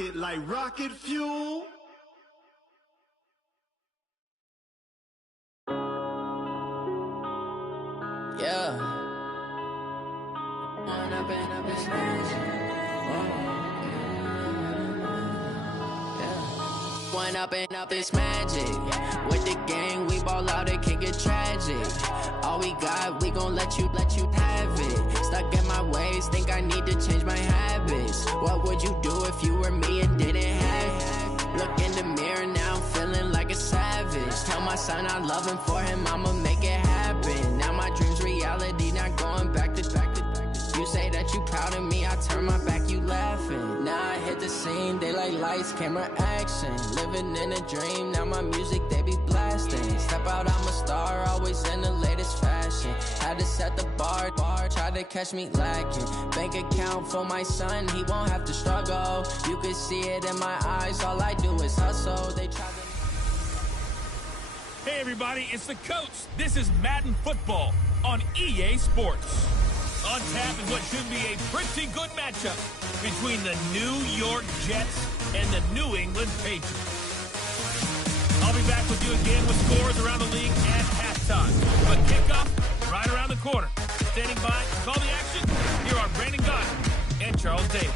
it like rocket fuel. Yeah. Wind up in this magic. Yeah. Wind up in this magic. With the gang, we ball out, it can get tragic. All we got, we gon' let you have it. Stuck in my ways, think I need to change my habits. What would you do if you were me and didn't have it? Look in the mirror, now I'm feeling like a savage. Tell my son I love him, for him I'ma make it happen. Now my dream's reality, not going back to. You say that you proud of me, I turn my back, you laughing. Now I hit the scene, daylight lights, camera action. Living in a dream, now my music they be blasting. Step out, I'm a star, always in the latest fashion. Had to set the bar, try to catch me lacking. Bank account for my son, he won't have to struggle. You can see it in my eyes, all I do is hustle. They try to... Hey everybody, it's the coach. This is Madden Football on EA Sports. On tap is what should be a pretty good matchup between the New York Jets and the New England Patriots. I'll be back with you again with scores around the league at halftime. But kickoff right around the corner. Standing by to call the action, here are Brandon Gotton and Charles Davis.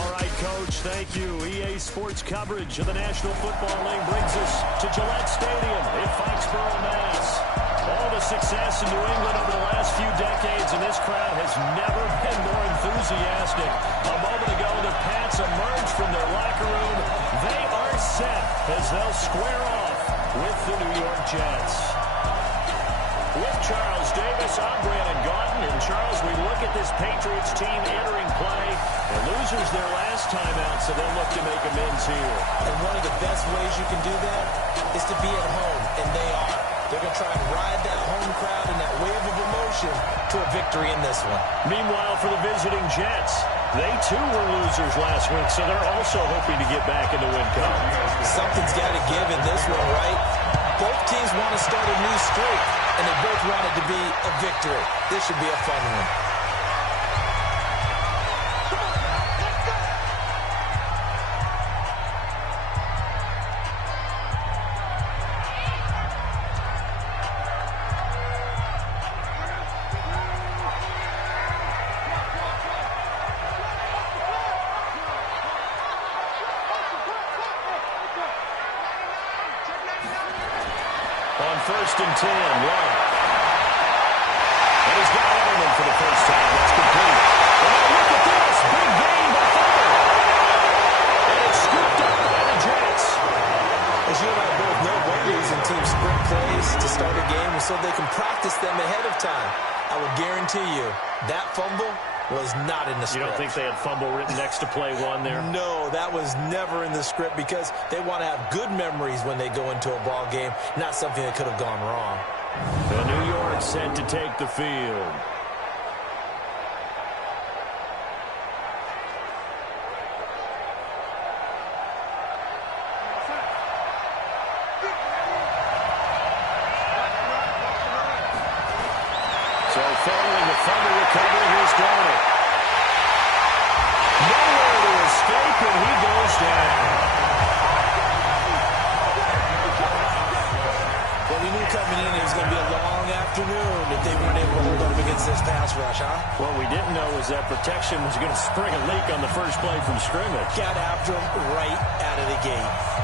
All right, Coach, thank you. EA Sports coverage of the National Football League brings us to Gillette Stadium in Foxborough, Mass. All the success in New England over the last few decades, and this crowd has never been more enthusiastic. A moment ago, the Pats emerged from their locker room. They are set as they'll square off with the New York Jets. With Charles Davis, I'm Brandon Gotton. And Charles, we look at this Patriots team entering play. The losers their last time out, so they'll look to make amends here. And one of the best ways you can do that is to be at home, and they are. They're going to try and ride that home crowd and that wave of emotion to a victory in this one. Meanwhile, for the visiting Jets, they too were losers last week, so they're also hoping to get back in the win column. Something's got to give in this one, right? Both teams want to start a new streak, and they both want it to be a victory. This should be a fun one. On 1st and 10, Love. And he's got Edelman for the first time. That's complete. And now look at this. Big gain by Fuller. And it's scooped up by the Jets. As you and I both know, one reason teams sprint plays to start a game is so they can practice them ahead of time. I would guarantee you that fumble was not in the script. You don't think they had fumble written next to play one there? No, that was never in the script because they want to have good memories when they go into a ball game, not something that could have gone wrong. The New York set to take the field. So following the fumble recovery, here's Garner. Nowhere to escape, and he goes down. Well, we knew coming in it was going to be a long afternoon if they weren't able to hold up against this pass rush, huh? What we didn't know was that protection was going to spring a leak on the first play from scrimmage. Got after him right out of the gate.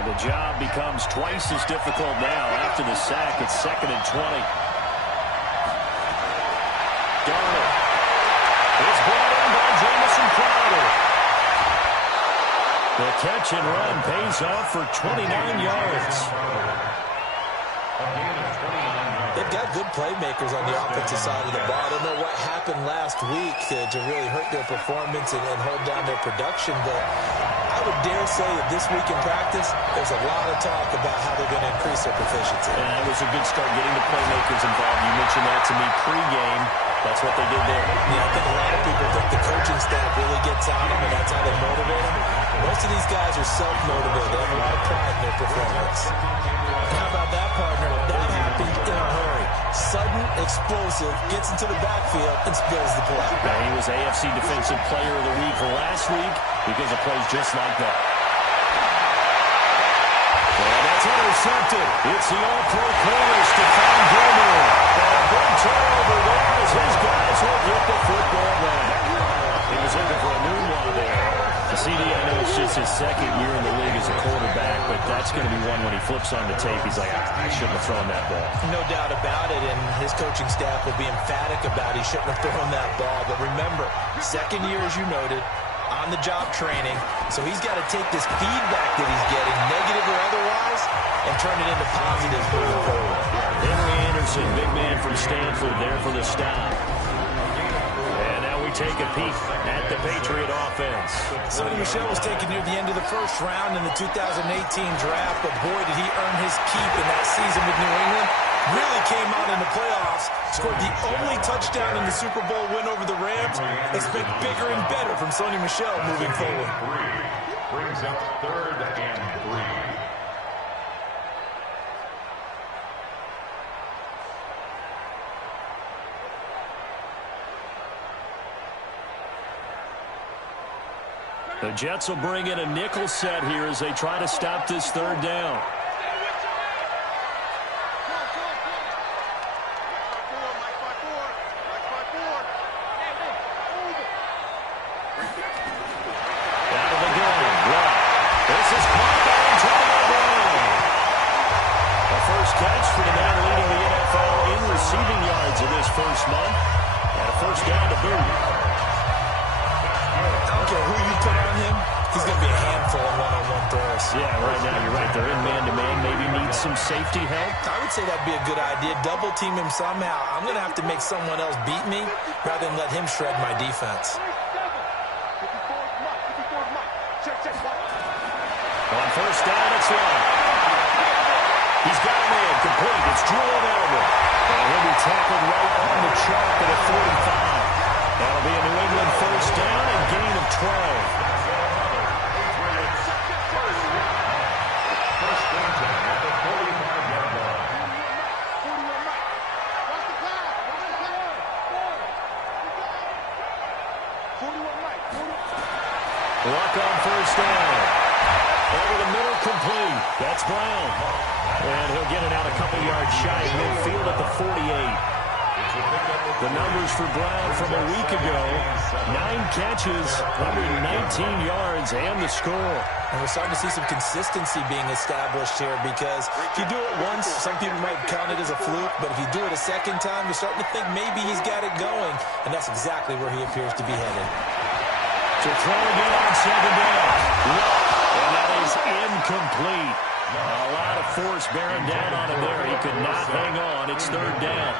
The job becomes twice as difficult now after the sack. It's 2nd and 20. Darnold. It's brought in by Jamison Crowder. The catch and run pays off for 29 yards. They've got good playmakers on the offensive side of the ball. I don't know what happened last week to really hurt their performance and hold down their production, but I would dare say that this week in practice, there's a lot of talk about how they're going to increase their proficiency. And that was a good start getting the playmakers involved. You mentioned that to me pregame. That's what they did there. Yeah, I think a lot of people think the coaching staff really gets on them, and that's how they motivate them. Most of these guys are self-motivated. They have a lot of pride in their performance. How about that, partner? That happened in a hurry. Sudden, explosive, gets into the backfield, and spills the play. Now, he was AFC Defensive Player of the Week last week because of plays just like that. And that's intercepted. It's the all-pro corner, Stephon Gilmore. And a big turnover there as his guys will get the football back. He was looking for a new one there. The CD, I know it's just his second year in the league as a quarterback, but that's going to be one when he flips on the tape. He's like, I shouldn't have thrown that ball. No doubt about it, and his coaching staff will be emphatic about he shouldn't have thrown that ball. But remember, second year, as you noted, on-the-job training, so he's got to take this feedback that he's getting, negative or otherwise, and turn it into positives moving forward. Henry Anderson, big man from Stanford, there for the stop. And now we take a peek at the Patriot offense. Sonny Michel was taken near the end of the first round in the 2018 draft, but boy, did he earn his keep in that season with New England. Really came out in the playoffs, scored the only touchdown in the Super Bowl win over the Rams. Expect bigger and better from Sonny Michel moving forward. Brings up 3rd and 3. The Jets will bring in a nickel set here as they try to stop this 3rd down. Out of the gun. Right. This is caught by Antonio Brown. A first catch for the man leading the NFL in receiving yards in this first month. And a first down to boot. I don't care who you put on him, he's going to be a handful of one-on-one throws. Yeah, right now you're right. They're in man-to-man. Maybe need some safety help. I would say that'd be a good idea. Double team him somehow. I'm going to have to make someone else beat me rather than let him shred my defense. On first down, it's Long. He's got a man complete. It's Julian Edelman. And he'll be tackled right on the chalk at a 45. That'll be a New England first down and gain of 12. Luck on first down. Over the middle, complete. That's Brown. And he'll get it out a couple yards shy of midfield at the 48. The numbers for Brown from a week ago, 9 catches, 119 yards, and the score. And we're starting to see some consistency being established here because if you do it once, some people might count it as a fluke, but if you do it a second time, you're starting to think maybe he's got it going, and that's exactly where he appears to be headed. To throw again on second down. And that is incomplete. A lot of force bearing down on him there. He could not hang on. It's 3rd down.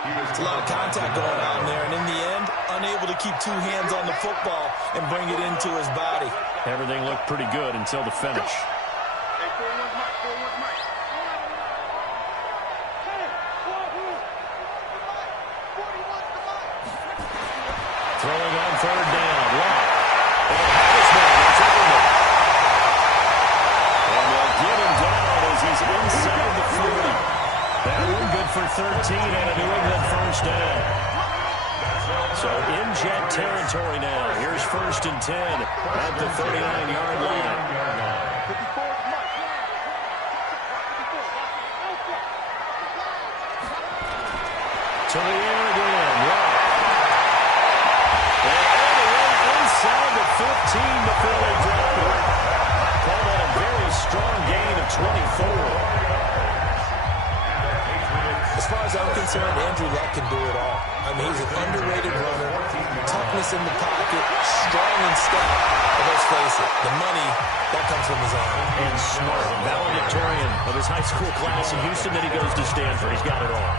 It's a lot of contact going on there, and in the end, unable to keep 2 hands on the football and bring it into his body. Everything looked pretty good until the finish. Throwing on 3rd down. Long. And they'll get him down as he's inside the 40. That one good for 13 and a New England first down. So in Jet territory now. Here's 1st and 10 at the 39-yard line. To the air again. Right. And all the way inside the 15 before they drop it. Call that a very strong gain of 24. As far as I'm concerned, Andrew Luck can do it all. I mean, he's an underrated runner, toughness in the pocket, strong in step. But let's face it, the money, that comes from his arm. And smart, valedictorian of his high school class in Houston, then he goes to Stanford. He's got it all.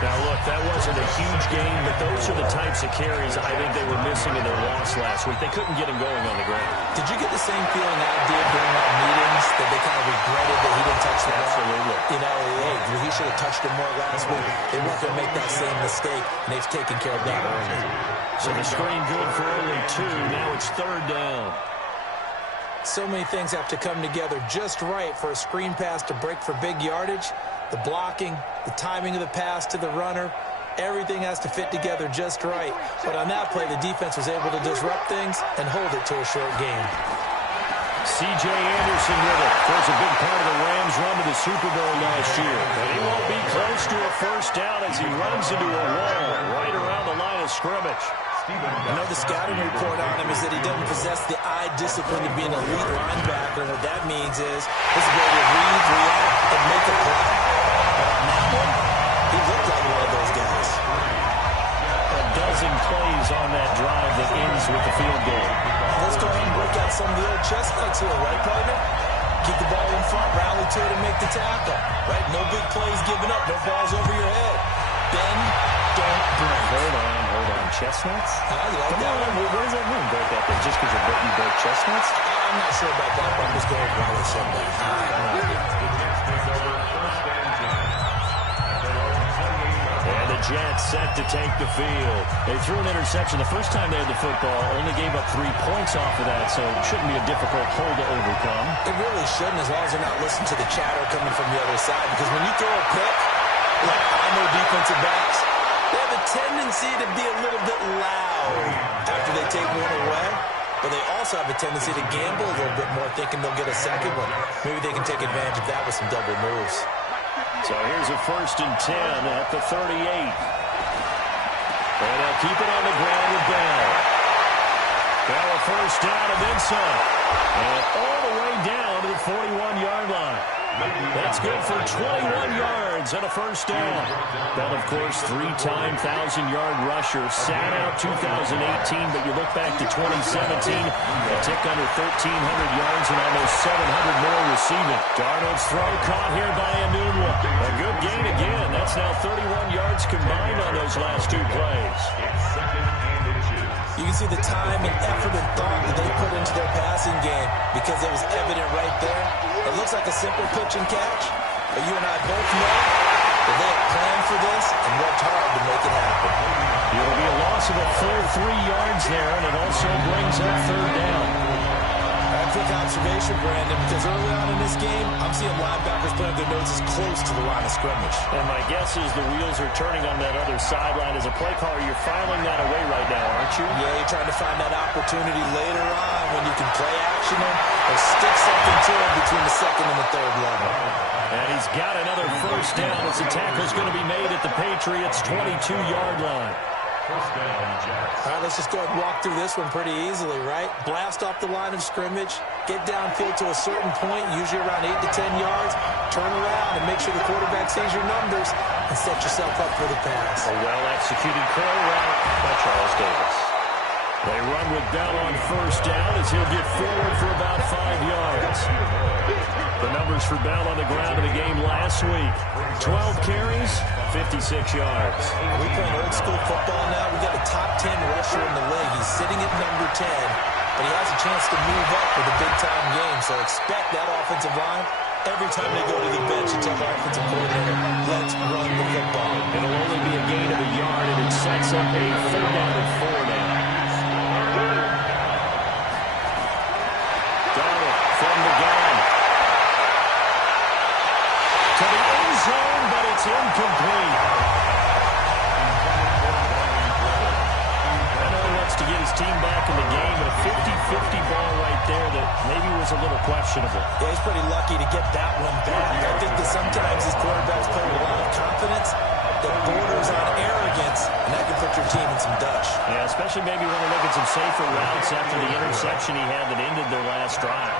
Now look, That wasn't a huge gain, but those are the types of carries I think they were missing in their loss last week. They couldn't get him going on the ground. Did you get the same feeling I did during our meetings, that they kind of regretted that he didn't touch the ball? Absolutely. You know, hey, he should have touched it more last week. They weren't going to make that same mistake, and they've taken care of that early. So the screen good for only 2. Now it's 3rd down. So many things have to come together just right for a screen pass to break for big yardage. The blocking, the timing of the pass to the runner, everything has to fit together just right. But on that play, the defense was able to disrupt things and hold it to a short game. C.J. Anderson with it. Was a big part of the Rams' run to the Super Bowl last year. But he won't be close to a first down as he runs into a wall right around the line of scrimmage. I know the scouting report on him is that he doesn't possess the eye discipline to be an elite linebacker. And what that means is his ability to read, react, and make a play. But on that one, he looked like one of those guys. A dozen plays on that drive that ends with the field goal. Let's go ahead and break out some of the old chestnuts here, right, partner? Keep the ball in front, rally to it, and make the tackle. Right? No big plays given up, no balls over your head. Bend, don't break. Hold on. Chestnuts? You like Come that on, one? what does that mean, break that thing? Just because you break chestnuts? I'm not sure about that, but I'm just going with what they said that. And the Jets set to take the field. They threw an interception the first time they had the football, only gave up 3 points off of that, so it shouldn't be a difficult hole to overcome. It really shouldn't, as long as they're not listening to the chatter coming from the other side, because when you throw a pick, like I know defensive backs, they have a tendency to be a little bit loud after they take one away, but they also have a tendency to gamble a little bit more, thinking they'll get a second one. Maybe they can take advantage of that with some double moves. So here's a 1st and 10 at the 38. And they'll keep it on the ground with Bell. Bell a first down and then some. And all the way down to the 41-yard line. That's good for 21 yards and a first down. Bell, of course, 3-time 1,000-yard rusher. Sat out 2018, but you look back to 2017, a tick under 1,300 yards and almost 700 more receiving. Darnold's throw caught here by Enunwa. A good gain again. That's now 31 yards combined on those last 2 plays. You can see the time and effort and thought that they put into their passing game because it was evident right there. It looks like a simple pitch and catch, but you and I both know that they had planned for this and worked hard to make it happen. It'll be a loss of a full 3 yards there, and it also brings up 3rd down. Quick observation, Brandon, because early on in this game, I'm seeing linebackers putting their noses close to the line of scrimmage. And my guess is the wheels are turning on that other sideline. As a play caller, you're filing that away right now, aren't you? Yeah, you're trying to find that opportunity later on when you can play action them or stick something to them between the 2nd and the 3rd level. And he's got another first down as the tackle's going to be made at the Patriots' 22-yard line. All right, let's just go ahead and walk through this one pretty easily, right? Blast off the line of scrimmage, get downfield to a certain point, usually around 8 to 10 yards, turn around and make sure the quarterback sees your numbers and set yourself up for the pass. A well-executed curl route by Charles Davis. They run with Bell on first down as he'll get forward for about 5 yards. The numbers for Bell on the ground in the game last week. 12 carries, 56 yards. We playing old school football now. We got a top 10 rusher in the league. He's sitting at number 10, but he has a chance to move up for the big-time game. So expect that offensive line every time they go to the bench to tell the offensive coordinator, let's run the football. It'll only be a gain of a yard, and it sets up a 3rd down and 4 now. Donald from the gun. To the end zone, but it's incomplete. I know he wants to get his team back in the game, but a 50-50 ball right there that maybe was a little questionable. Yeah, he's pretty lucky to get that one back. I think that sometimes these quarterbacks play with a lot of confidence that borders on arrogance, and that can put your team in some Dutch. Yeah, especially maybe when they look at some safer routes after the interception he had that ended their last drive.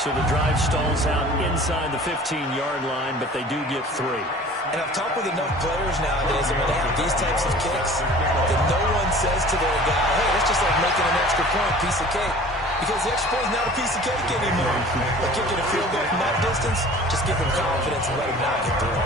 So the drive stalls out inside the 15-yard line, but they do get 3. And I've talked with enough players nowadays that when they have these types of kicks, that no one says to their guy, hey, that's just like making an extra point, piece of cake. Because the extra point is not a piece of cake anymore. But kicking a field goal from that distance, just give him confidence and let him knock it through.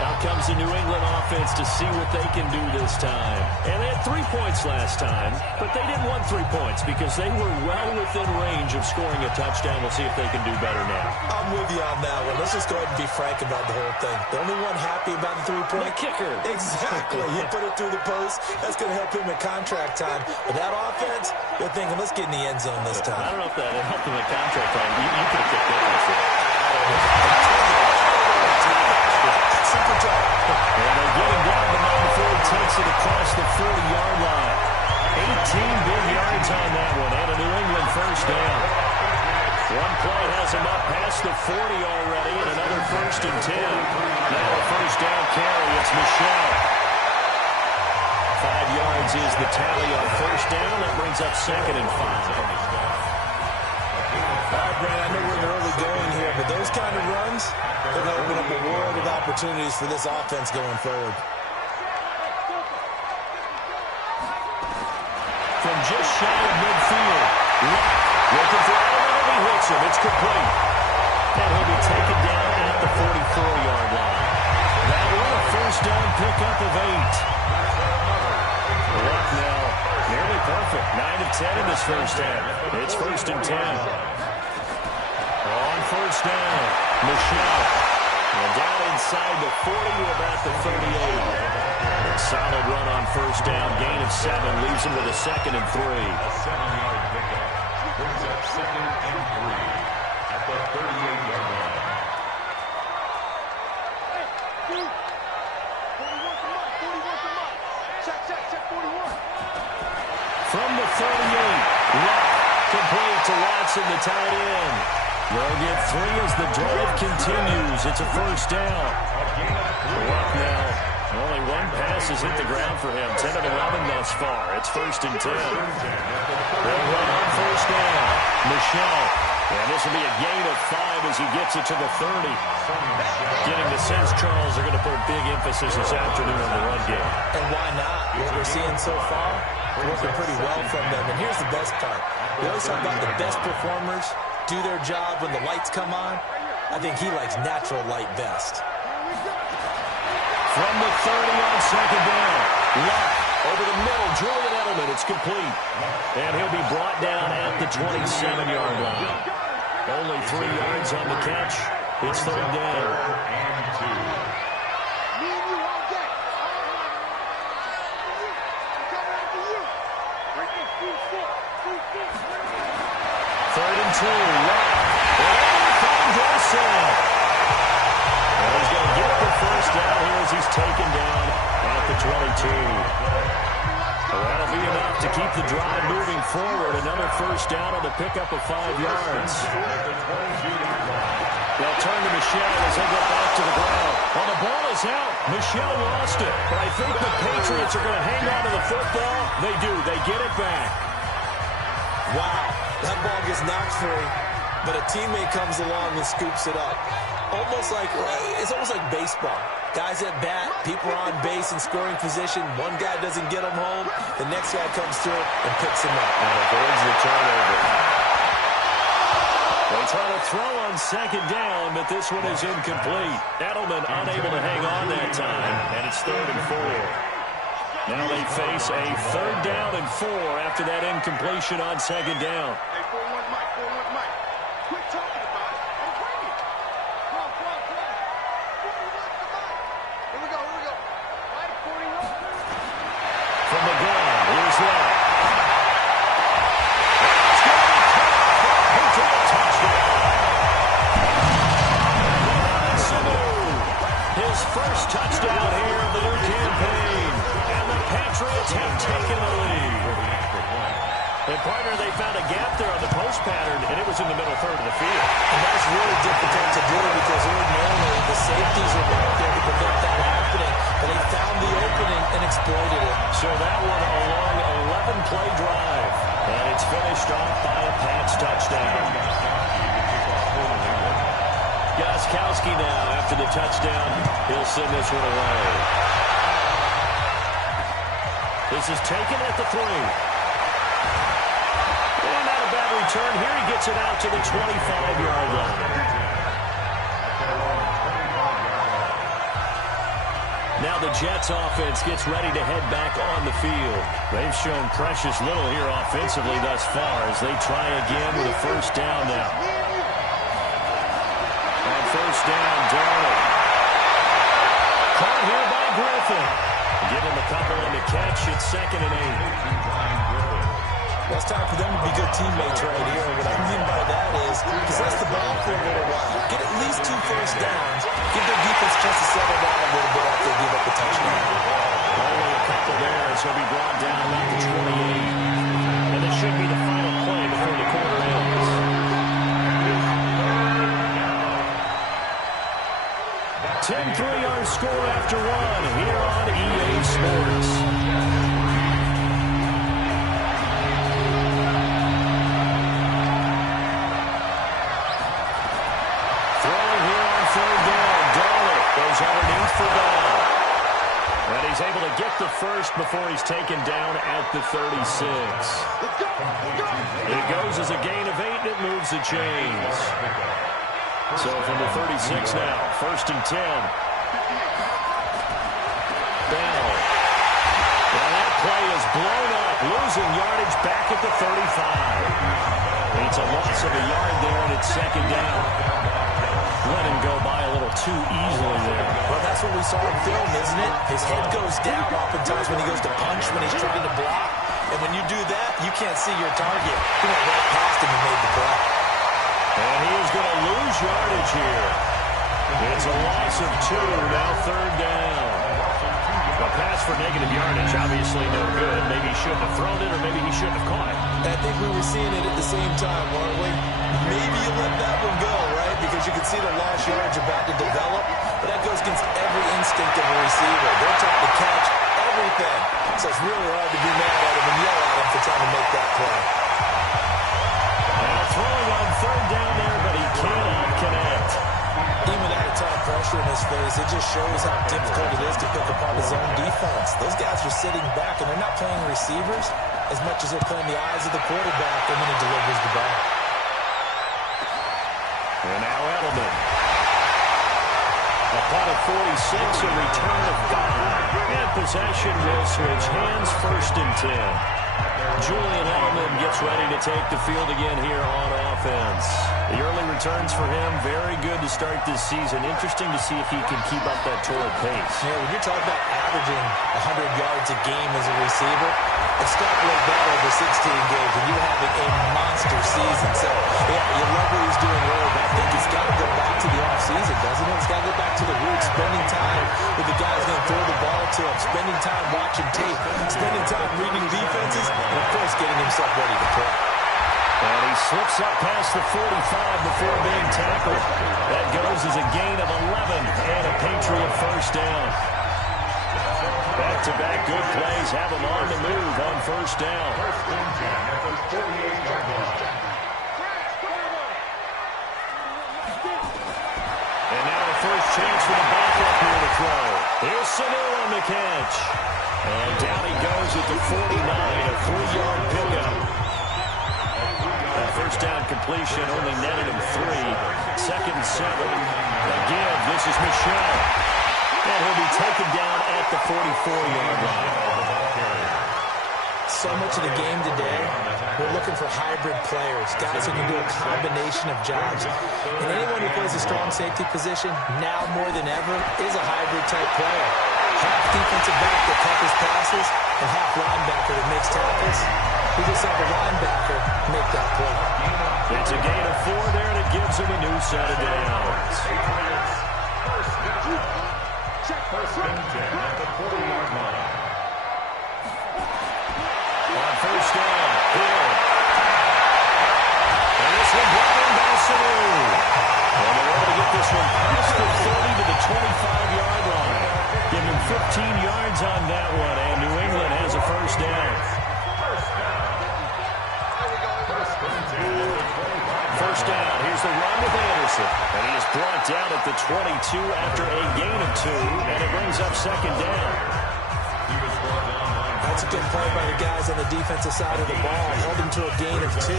Out comes the New England offense to see what they can do this time. And they had 3 points last time, but they didn't want 3 points because they were well within range of scoring a touchdown. We'll see if they can do better now. I'm with you on that one. Let's just go ahead and be frank about the whole thing. The only one happy about the 3-point kicker. Exactly. He put it through the post. That's going to help him at contract time. But that offense, they're thinking, let's get in the end zone this time. I don't know if that helped him at contract time. You could have kicked that one. Super job. And they get him down the 9-4, takes it across the 40-yard line. 18 big yards on that one, and a New England first down. One play has him up past the 40 already, and another 1st and 10. Now a first down carry, it's Michelle. 5 yards is the tally on first down. That brings up 2nd and 5. All right, Brent, I know we're in early going here, but those kind of runs, they're going to open up a world of opportunities for this offense going forward. From just shy of midfield, looking for Edelman, he hits him. It's complete. And he'll be taken down at the 44-yard line. That one a first down pickup of 8. Luck now, nearly perfect. 9 of 10 in this first half. It's 1st and 10. On first down, Michelle. And down inside the 40 to about the 38. Solid run on first down, gain of 7, leaves him with a 2nd and 3. A 7-yard pickup brings up 2nd and 3 at the 38-yard line. From the 38, Luck complete to Watson, the tight end. They'll get 3 as the drive continues. It's a first down. Luck now. Only one pass has hit the ground for him. 10 of 11 thus far. It's 1st and 10. They'll run on first down. Michelle. And this will be a gain of 5 as he gets it to the 30. Getting the sense, Charles, they're going to put a big emphasis this afternoon on the run game. And why not? What we're seeing so far, working pretty well from them. And here's the best part. We always talk about the best performers do their job when the lights come on. I think he likes natural light best. From the 30 on second down. Luck over the middle. Julian Edelman. It's complete. And he'll be brought down at the 27-yard line. Only 3 yards on the catch. It's 3rd down. And 3rd and 2. Luck. And Wilson. And he's going to get the first down here as he's taken down at the 22. Well, that'll be enough to keep the drive moving forward. Another first down on the pickup of 5 yards. They'll turn to Michelle as they go back to the ground. Well, the ball is out. Michelle lost it. But I think the Patriots are going to hang on to the football. They do. They get it back. Wow. That ball gets knocked free, but a teammate comes along and scoops it up. It's almost like baseball. Guys at bat, people are on base in scoring position. One guy doesn't get him home. The next guy comes through and picks him up. And avoids the turnover. They try to throw on second down, but this one is incomplete. Edelman unable to hang on that time, and it's 3rd and 4. Now they face a 3rd down and 4 after that incompletion on second down. Hey, 4-1 Mike, 4-1 Mike. Quit talking about it and bring it. Come on. 4-1 Mike. Here we go. Mike, 41. From the ground, here's Luck. His first touchdown here of the new campaign. And the Patriots have taken the lead. And partner, they found a gap there on the post pattern, and it was in the middle third of the field. And that's really difficult to do because ordinarily the safeties are back there to prevent that happening. But they found the opening and exploited it. So that one a long 11-play drive. And it's finished off by a Pats touchdown. Gostkowski now after the touchdown. He'll send this one away. This is taken at the 3. And not a bad return here. He gets it out to the 25-yard line. Now the Jets offense gets ready to head back on the field. They've shown precious little here offensively thus far as they try again with a first down now. On first down, Darnold. Caught here by Griffin. Give him a couple on the catch. It's 2nd and 8. Well, it's time for them to be good teammates right here. What I mean by that is possess the ball for a little while. Get at least 2 first downs. Give their defense a chance to settle down a little bit after they give up the touchdown. Only a couple there as he'll be brought down at the 28. And this should be the final play before the quarter ends. 10-3 our score after 1 here on EA Sports. Underneath for down. And he's able to get the first before he's taken down at the 36. It goes as a gain of 8, and it moves the chains. So from the 36 now, 1st and 10. Bell. And that play is blown up, losing yardage back at the 35. It's a loss of a yard there, and it's 2nd down. Let him go by a little too easily there. Well, that's what we saw in film, isn't it? His head goes down oftentimes when he goes to punch, when he's trying to block. And when you do that, you can't see your target. He went right past him and made the play. And he is going to lose yardage here. It's a loss of 2, now 3rd down. A pass for negative yardage, obviously no good. Maybe he shouldn't have thrown it, or maybe he shouldn't have caught it. I think we were seeing it at the same time, weren't we? Maybe you let that one go, right? Because you can see the lost yardage about to develop. But that goes against every instinct of a receiver. They're trying to catch everything. So it's really hard to be mad at him and yell at him for trying to make that play. Now throwing on 3rd down there, but he cannot connect. Even without a ton of pressure in his face, it just shows how difficult it is to pick apart his own defense. Those guys are sitting back, and they're not playing receivers as much as they're playing the eyes of the quarterback, and then he delivers the ball. And now Edelman. A punt of 46, a return of 5. And possession will switch hands, 1st and 10. Julian Edelman gets ready to take the field again here on offense. The early returns for him, very good to start this season. Interesting to see if he can keep up that torrid pace. Yeah, when you're talking about averaging 100 yards a game as a receiver, extrapolate that over 16 games, and you're having a monster season. So, yeah, you love what he's doing early, but I think he's got to go back to the offseason, doesn't he? He's got to go back to the roots, spending time with the guys going to throw the ball to him, spending time watching tape, spending time reading defenses, and, of course, getting himself ready to play. And he slips up past the 45 before being tackled. That goes as a gain of 11 and a Patriot first down. Back-to-back good plays have him on the move on first down. And now a first chance for the backup here to throw. Here's Sanu on the catch. And down he goes at the 49, a 3-yard pickup. That first down completion only netted him 3. 2nd and 7. Again, this is Michel. And he'll be taken down at the 44-yard line. So much of the game today, we're looking for hybrid players, guys who can do a combination of jobs. And anyone who plays a strong safety position, now more than ever, is a hybrid-type player. Half defensive back that covers passes, and half linebacker that makes tackles. We just have a linebacker make that play. It's a gain of 4 there, and it gives him a new set of downs. First and 10 at the 40-yard line. On first down, Hill. And this one brought in by Sanu. And they're able to get this one past the 30 to the 25-yard line. Give him 15 yards on that one, and New England has a first down. First down, here's the run with Anderson. And he is brought down at the 22 after a gain of 2, and it brings up 2nd down. That's a good play by the guys on the defensive side of the ball. Held him to a gain of 2.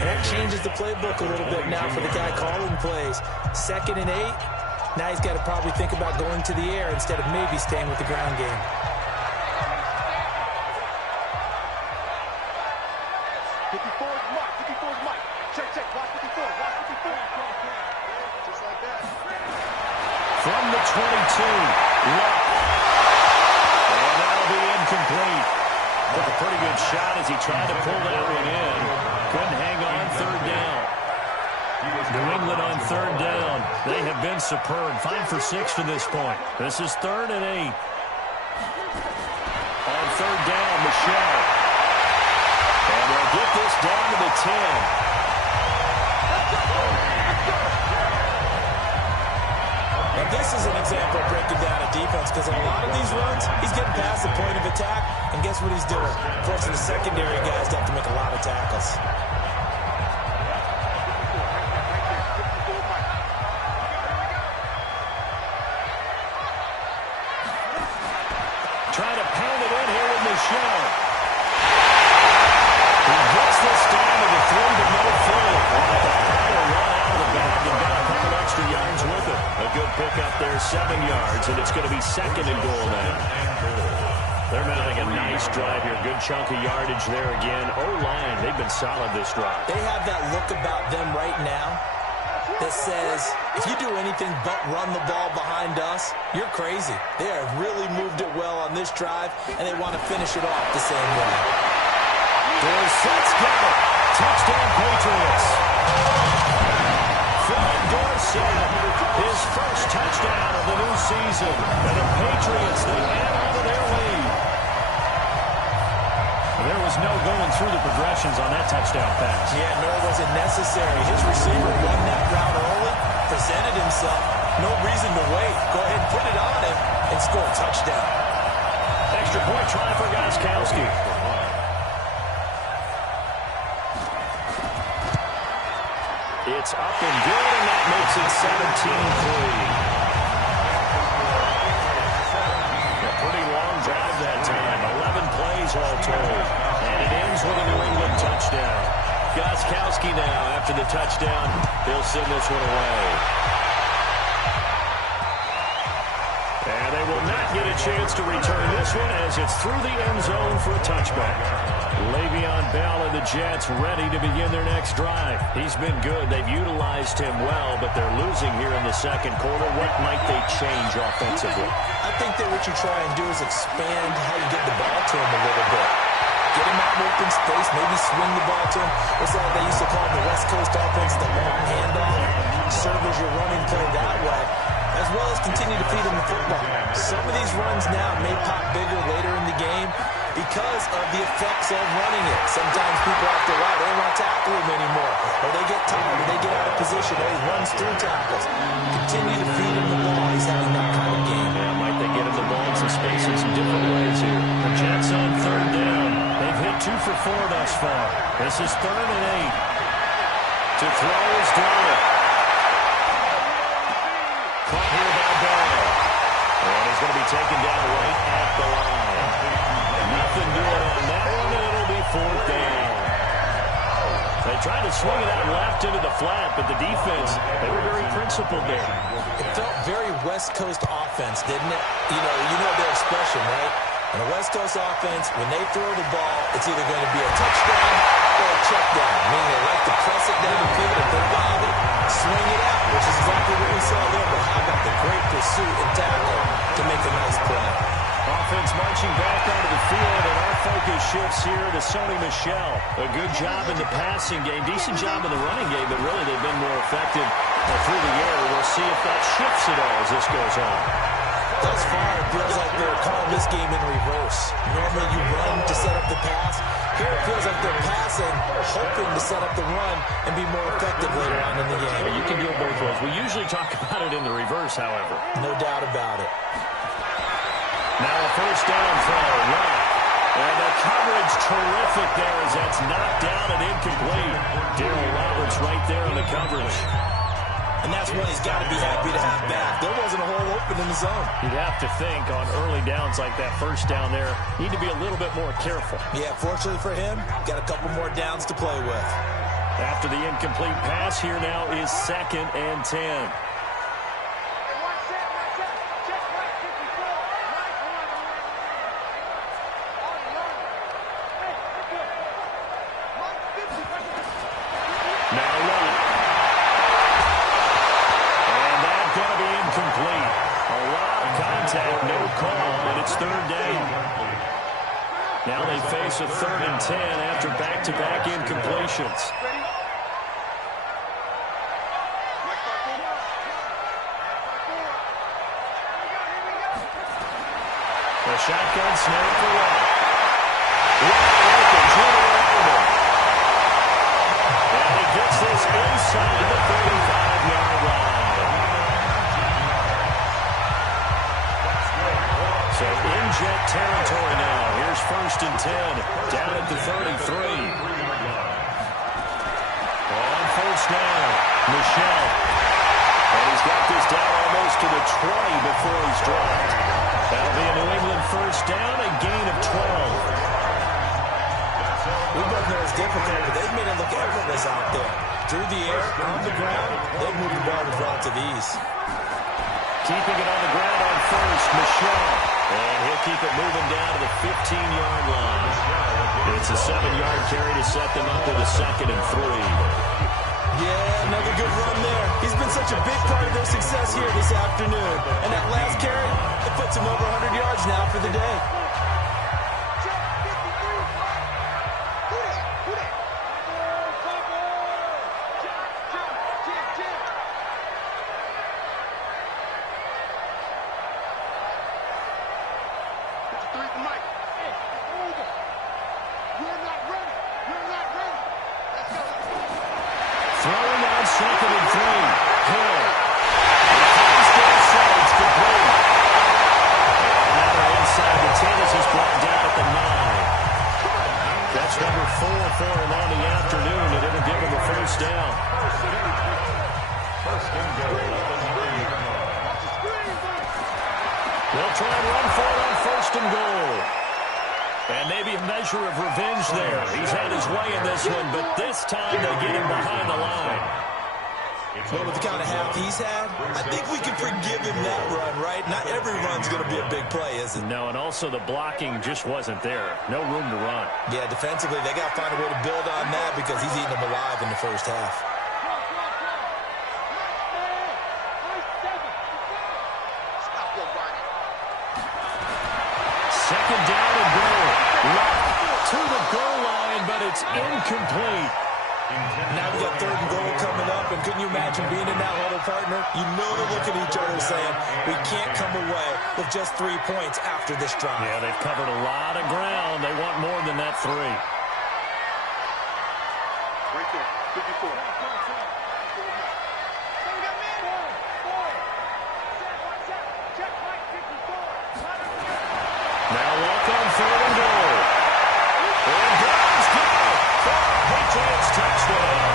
And that changes the playbook a little bit now for the guy calling plays. 2nd and 8. Now he's got to probably think about going to the air instead of maybe staying with the ground game. From the 22, Luck. And that'll be incomplete. Took a pretty good shot as he tried to pull that one in. Couldn't hang on third down. New England on third down. They have been superb. 5 for 6 to this point. This is 3rd and 8. On third down, Michelle. And they'll get this down to the 10. Now this is an example of breaking down a defense, because in a lot of these runs, he's getting past the point of attack, and guess what he's doing? Forcing the secondary guys to have to make a lot of tackles. Trying to pound it in here with Michelle. He gets this down to the 3 to no full. Run out of the bag and got a couple extra yards with it. A good pickup there, 7 yards, and it's going to be 2nd and goal now. They're mounting a nice drive here. Good chunk of yardage there again. O-line, they've been solid this drive. They have that look about them right now that says, if you do anything but run the ball behind us, you're crazy. They have really moved it well on this drive, and they want to finish it off the same way. Dorsett's got it. Touchdown, Patriots. Fred Dorsett, his first touchdown of the new season. And the Patriots, they add on to their lead. There was no going through the progressions on that touchdown pass. Yeah, nor was it necessary. His receiver won that route early, presented himself. No reason to wait. Go ahead and put it on him and score a touchdown. Extra point try for Gostkowski. It's up and good, and that makes it 17-3. A pretty long drive that time. 11 plays all told. And it ends with a New England touchdown. Gostkowski now, after the touchdown, he'll send this one away. And they will not get a chance to return this one as it's through the end zone for a touchback. Le'Veon Bell and the Jets ready to begin their next drive. He's been good. They've utilized him well, but they're losing here in the second quarter. What might they change offensively? I think that what you try and do is expand how you get the ball to him a little bit. Get him out in open space, maybe swing the ball to him. It's like they used to call the West Coast offense the long handoff. Serve as your running play that way, as well as continue to feed him the football. Some of these runs now may pop bigger later in the game because of the effects of running it. Sometimes people after a while, they don't want to tackle him anymore, or they get tired, or they get out of position, or he runs through tackles. Continue to feed him the ball. He's having that kind of game. Yeah, might they get him the ball in some space in some different ways here. The Jets on third down. They've hit 2 for 4 thus far. This is 3rd and 8. To throw is Dwyer. Caught here by Bell. And he's going to be taken down right at the line. Nothing doing on that one, and it'll be 4th down. They tried to swing it out left into the flat, but the defense, they were very principled there. It felt very West Coast offense, didn't it? You know their expression, right? In a West Coast offense, when they throw the ball, it's either going to be a touchdown or a check down, meaning they like to press it downfield. If they lob it, swing it out, which is exactly what we saw there. But how about the great pursuit and tackle to make a nice play? Offense marching back onto the field, and our focus shifts here to Sony Michel. A good job in the passing game, decent job in the running game, but really they've been more effective through the air. We'll see if that shifts at all as this goes on. Thus far, it feels like they're calling this game in reverse. Normally you run to set up the pass. Here it feels like they're passing, hoping to set up the run and be more effective later on in the game. You can do it both ways. We usually talk about it in the reverse, however. No doubt about it. Now a first down throw. And the coverage terrific there as that's knocked down and incomplete. Darryl Roberts right there on the coverage. And that's one he's got to be happy to have back. There wasn't a hole open in the zone. You'd have to think on early downs like that first down there, need to be a little bit more careful. Yeah, fortunately for him, got a couple more downs to play with. After the incomplete pass, here now is 2nd and 10. Now they face a 3rd and 10 after back-to-back incompletions. The shotgun snap for one. And he gets this inside the 35-yard line. So in Jet territory now. Here's 1st and 10. Down at the 33. On 1st down, Michel. And he's got this down almost to the 20 before he's dropped. That'll be a New England 1st down, a gain of 12. We both know it's difficult, but they've made it look effortless out there. Through the air, on the ground, they've moved the ball with relative ease. Keeping it on the ground on 1st, Michel. And he'll keep it moving down to the 15-yard line. It's a 7-yard carry to set them up with a 2nd and 3. Yeah, another good run there. He's been such a big part of their success here this afternoon. And that last carry, it puts him over 100 yards now for the day. Throwing on 2nd and 3. Hill. It's complete. Now they're inside the 10 as he's brought down at the 9. That's number 4 for him on the afternoon, and it'll give him a 1st down. They'll try and run for it on 1st and goal. And maybe a measure of revenge there. He's had his way in this one, but this time they get him behind the line. Well, with the kind of half he's had, I think we can forgive him that run, right? Not every run's going to be a big play, is it? No, and also the blocking just wasn't there. No room to run. Yeah, defensively, they got to find a way to build on that because he's eating them alive in the 1st half. Second down and goal. To the goal line, but it's incomplete. Now we got 3rd and goal coming up, and couldn't you imagine being in that huddle, partner? You know they're looking at each other saying, we can't come away with just 3 points after this drive. Yeah, they've covered a lot of ground. They want more than that 3. Right there, 54. Now walk on 3rd and goal. And Brown's good for a Patriots touchdown.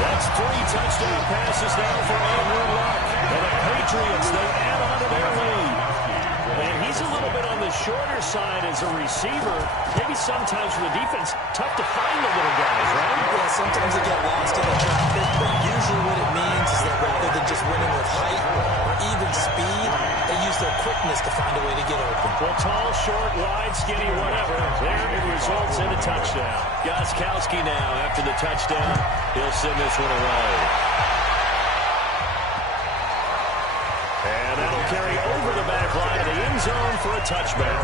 That's 3 touchdown passes now for Andrew Luck. And the Patriots, they add on to their lead. And he's a little bit on the shorter side as a receiver. Maybe sometimes for the defense, tough to find the little guys, right? Yeah, sometimes they get lost in the traffic, but usually what it means is that rather than just winning with height or even speed, they use their quickness to find a way to get open. Well, tall, short, wide, skinny, whatever. There it results in a touchdown. Gostkowski now after the touchdown. He'll send this one away. And that'll carry over the back line of the end zone for a touchback.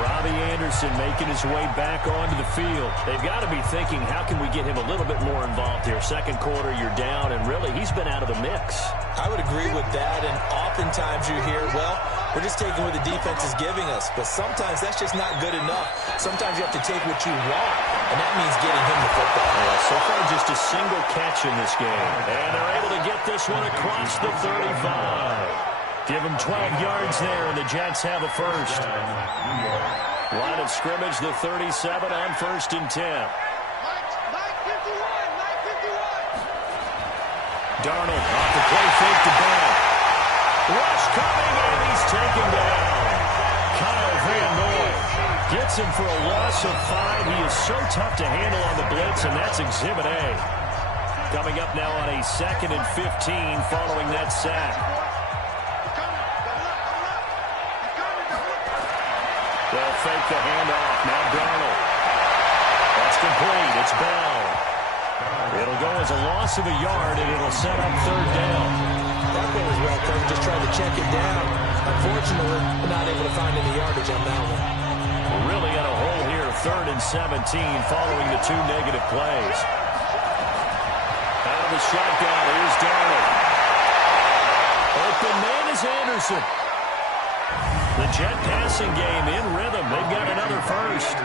Robbie Anderson making his way back onto the field. They've got to be thinking, how can we get him a little bit more involved here? 2nd quarter, you're down, and really, he's been out of the mix. I would agree with that, and oftentimes you hear, well, we're just taking what the defense is giving us, but sometimes that's just not good enough. Sometimes you have to take what you want, and that means getting him the football. Yeah, so far, just a single catch in this game. And they're able to get this one across the 35. Give them 12 yards there, and the Jets have a 1st. Line of scrimmage, the 37 on 1st and 10. Darnold off the play fake to Bell. Rush coming, and he's taken down. Kyle Van Noy gets him for a loss of 5. He is so tough to handle on the blitz, and that's Exhibit A. Coming up now on a 2nd and 15 following that sack. They'll fake the handoff. Now Darnold. That's complete. It's Bell. It'll go as a loss of a yard, and it'll set up 3rd down. That one was well covered. Just tried to check it down. Unfortunately, unfortunately, we're not able to find any yardage on that one. We're really in a hole here, 3rd and 17, following the 2 negative plays. Out of the shotgun, here's Darnold. Open man is Anderson. The Jet passing game in rhythm. They've got another first.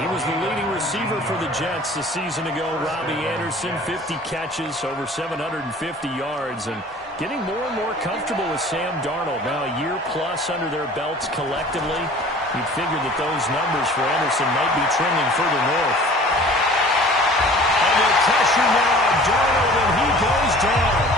He was the leading receiver for the Jets a season ago. Robbie Anderson, 50 catches, over 750 yards, and getting more and more comfortable with Sam Darnold. Now a year plus under their belts collectively. You'd figure that those numbers for Anderson might be trending further north. Under pressure now, Darnold, and he goes down.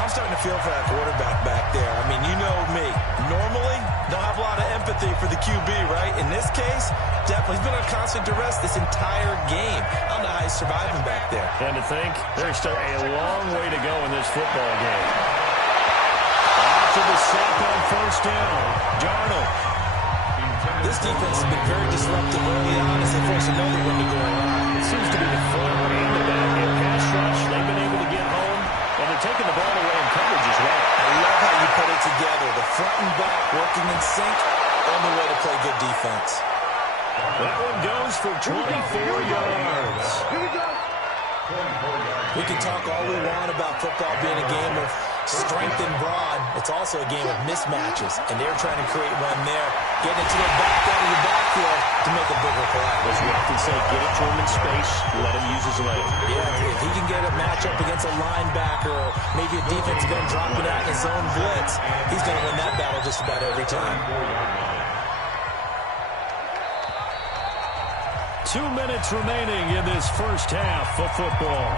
I'm starting to feel for that quarterback back there. I mean, you know me. Normally, don't have a lot of empathy for the QB, right? In this case, definitely. He's been on constant duress this entire game. I don't know how he's surviving back there. And to think, there's still a long way to go in this football game. After the sack on 1st down, Darnold. This defense has been very disruptive early on as they force another one to go on. It seems to be the front and the back end pass rush. They've been able to get home, and they're taking the ball away in coverage as well. I love how you put it together. The front and back working in sync. Only way to play good defense. That one goes for 24 yards. We can talk all we want about football being a game of strength and brawn. It's also a game of mismatches, and they're trying to create one there, getting it to the back out of the backfield to make a bigger play. As we often say, get it to him in space, let him use his leg. Yeah, if he can get a matchup against a linebacker or maybe a defensive end dropping out in his own blitz, he's going to win that battle just about every time. 2 minutes remaining in this first half of football.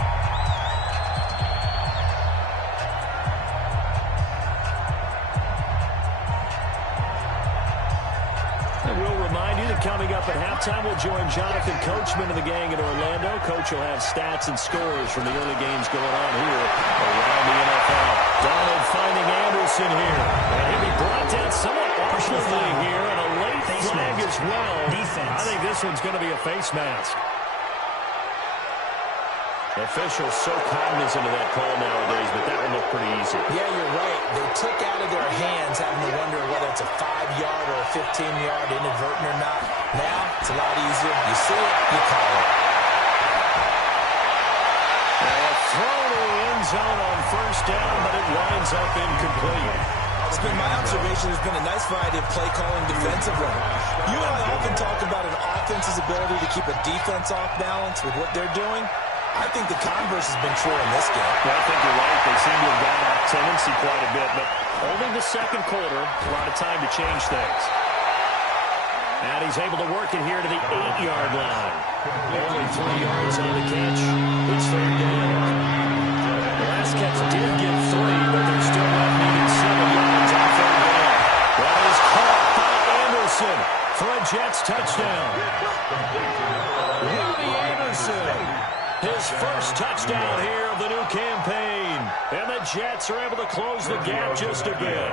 And we'll remind you that coming up at halftime, we'll join Jonathan Coachman and the gang in Orlando. Coach will have stats and scores from the early games going on here around the NFL. Darnold finding Anderson here. And he'll be brought down somewhat awkwardly here, and a late flag as well. I think this one's going to be a face mask. Officials so cognizant of that call nowadays, but that one looked pretty easy. Yeah, you're right. They took out of their hands having to wonder whether it's a 5-yard or a 15-yard inadvertent or not. Now, it's a lot easier. You see it, you call it. Throw to the end zone on 1st down, but it winds up incomplete. It's been my observation there's been a nice variety of play calling defensively. You and I often talk about an offense's ability to keep a defense off balance with what they're doing. I think the converse has been true in this game. Well, I think you're right. They seem to have gone off tendency quite a bit, but only the 2nd quarter, a lot of time to change things. And he's able to work it here to the 8-yard line. Only 3 yards on the catch. It's 3rd down. The last catch did get 3, but they're still left needing 7 yards on 3rd down. That is caught by Anderson for a Jets touchdown. Robbie Anderson. His first touchdown here of the new campaign. And the Jets are able to close the gap just a bit.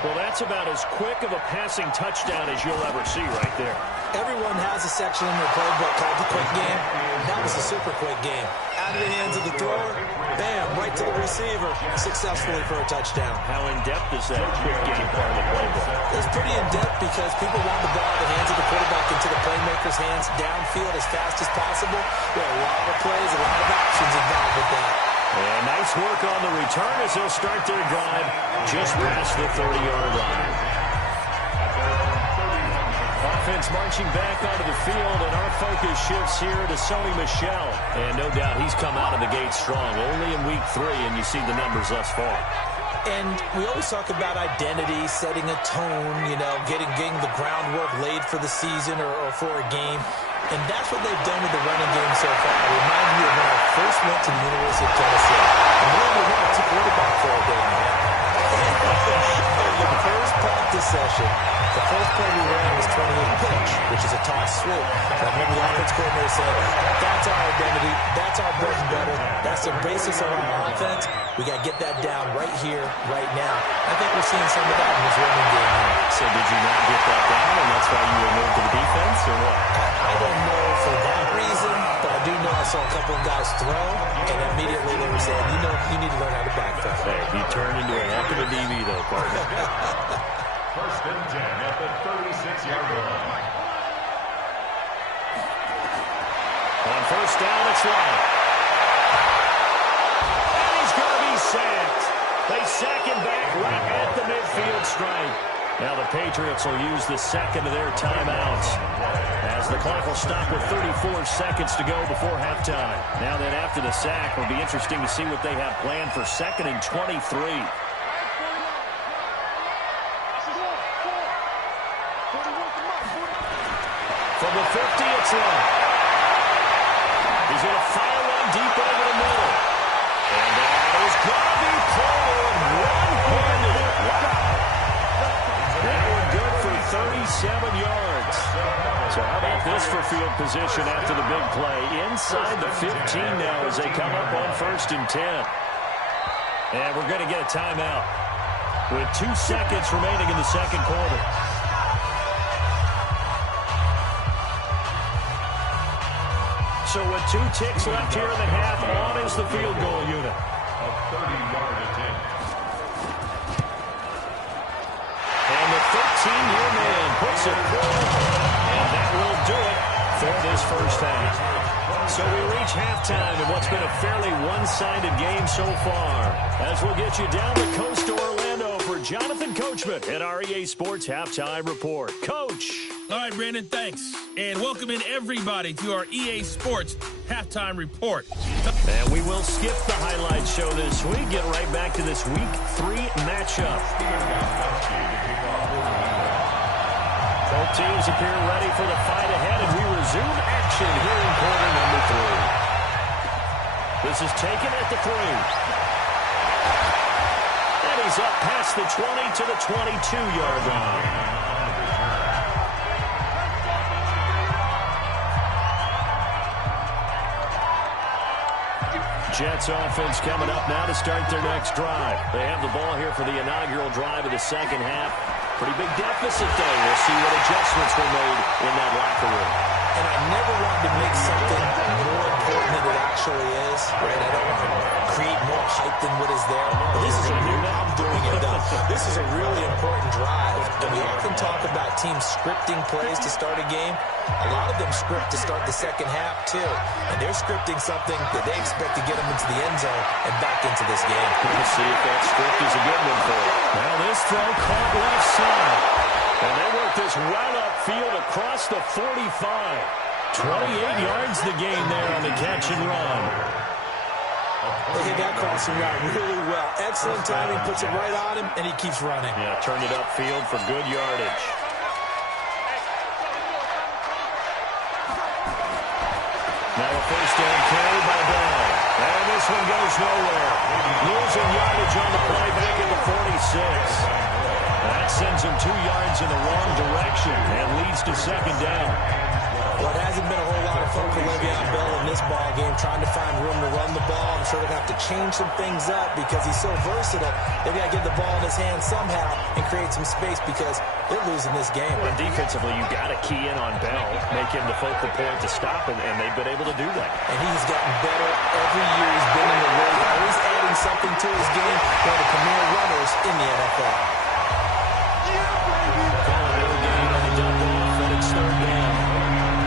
Well, that's about as quick of a passing touchdown as you'll ever see right there. Everyone has a section in their playbook called the quick game. That was a super quick game. Out of the hands of the thrower, bam, right to the receiver, successfully for a touchdown. How in-depth is that quick game part of the playbook? It's pretty in-depth because people want the ball in the hands of the quarterback into the playmaker's hands downfield as fast as possible. There are a lot of plays, a lot of options involved with that. And nice work on the return as they'll start their drive just past the 30-yard line. Offense marching back onto the field, and our focus shifts here to Sony Michel. And no doubt he's come out of the gate strong, only in week 3, and you see the numbers thus far. And we always talk about identity, setting a tone, you know, getting the groundwork laid for the season or for a game. And that's what they've done with the running game so far. It reminds me of when I first went to the University of Tennessee. And we only went to quarterback for a day, man. In the first practice session, the first play we ran was 28 pitch, which is a toss sweep. And I remember the offense coordinator saying, that's our identity, that's our bread and butter, that's the basis of our offense. We got to get that down right here, right now. I think we're seeing some of that in this running game here. So did you not get that down, and that's why you were moved to the defense, or what? I don't know for that reason, but I do know I saw a couple of guys throw, and immediately they were saying, you know the midfield stripe. Now the Patriots will use the second of their timeouts as the clock will stop with 34 seconds to go before halftime. Now then, after the sack, it'll be interesting to see what they have planned for 2nd and 23. From the 50, it's long. He's going to fire one deep over the middle. And that is going to be pulled one-handed. Wow. That one good for 37 yards. So how about this for field position after the big play? Inside the 15 now as they come up on 1st and 10. And we're going to get a timeout with 2 seconds remaining in the second quarter. So with 2 ticks left here in the half, on is the field goal unit. A 30-yard attempt. And the 13-year man puts it through, and that will do it for this first half. So we reach halftime in what's been a fairly one-sided game so far, as we'll get you down the coast to Orlando for Jonathan Coachman at our EA Sports Halftime Report. Coach. All right, Brandon, thanks. And welcome in everybody to our EA Sports Halftime Report. And we will skip the highlight show this week. Get right back to this Week 3 matchup. Both teams appear ready for the fight ahead, and we resume action here in quarter number 3. This is taken at the 3. And he's up past the 20 to the 22-yard line. Jets offense coming up now to start their next drive. They have the ball here for the inaugural drive of the second half. Pretty big deficit, though. We'll see what adjustments were made in that locker room. And I never wanted to make something more important than it actually is, right? I don't want to create more hype than what is there. But this is I'm doing it, though. This is a really important drive. And we often talk about teams scripting plays to start a game. A lot of them script to start the second half, too. And they're scripting something that they expect to get them into the end zone and back into this game. We'll see if that script is a good one for them. Now this throw caught left side. And they work this well upfield across the 45. 28 yards the gain there on the catch and run. They hit that crossing route really well. Excellent timing, puts it right on him, and he keeps running. Yeah, turned it upfield for good yardage. Now a first down carry by Bell. And this one goes nowhere. Losing yardage on the play back at the 46. That sends him 2 yards in the wrong direction and leads to second down. Well, it hasn't been a whole lot of fun for Le'Veon Bell in this ball game, trying to find room to run the ball. I'm sure they're going to have to change some things up because he's so versatile. They've got to get the ball in his hands somehow and create some space because they're losing this game. Well, defensively, you've got to key in on Bell, make him the focal point to stop him, and they've been able to do that. And he's gotten better every year he's been in the league, always adding something to his game. One of the premier runners in the NFL.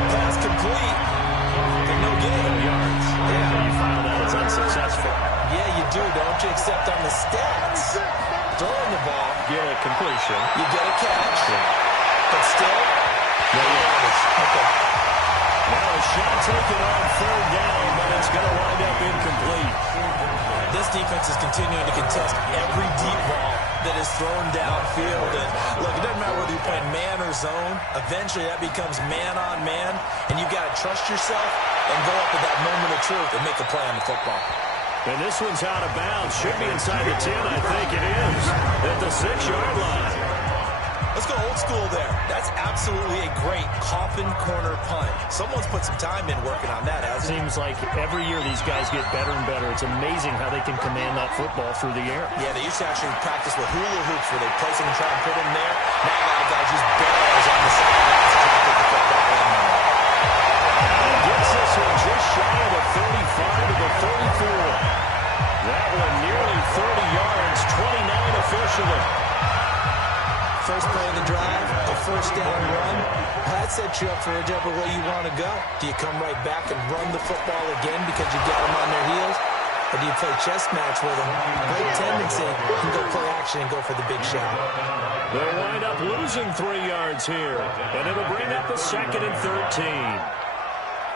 Pass complete, but no gain. No yards. Yeah. You file that as unsuccessful. Yeah, you do, don't you? Except on the stats. Throwing the ball, Get a completion. you get a catch, but still, no yards. Okay. Now a shot taken on third down, but it's going to wind up incomplete. This defense is continuing to contest every deep ball that is thrown downfield. And look, it doesn't matter whether you're playing man or zone. Eventually, that becomes man on man, and you've got to trust yourself and go up at that moment of truth and make a play on the football. And this one's out of bounds. Should be inside the 10, I think it is. At the 6-yard line. Let's go old school there. That's absolutely a great coffin corner punt. Someone's put some time in working on that, hasn't it? Seems like every year these guys get better and better. It's amazing how they can command that football through the air. Yeah, they used to actually practice with hula hoops where they place them and try and put them there. Now a lot of guys use barrels on the sidelines to try to put the football in there. And gets this one just shy of the 35 to the 34. That one nearly 30 yards, 29 officially. First play of the drive, a first down run. That sets you up for whichever way you want to go. Do you come right back and run the football again because you got them on their heels? Or do you play chess match with him? Great tendency. You can go play action and go for the big shot. They'll wind up losing 3 yards here, and it'll bring up a 2nd and 13.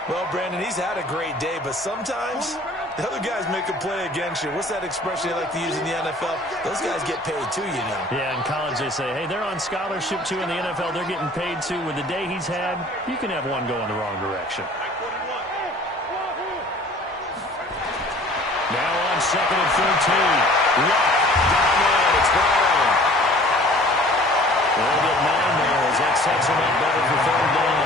Well, Brandon, he's had a great day, but sometimes the other guys make a play against you. What's that expression they like to use in the NFL? Those guys get paid too, you know. Yeah, in college they say, hey, they're on scholarship too. In the NFL, they're getting paid too. With the day he's had, you can have one go in the wrong direction. Now on 2nd and 13. Luck down there. It's Brown. They'll get 9 there as that sets him up better for 3rd down.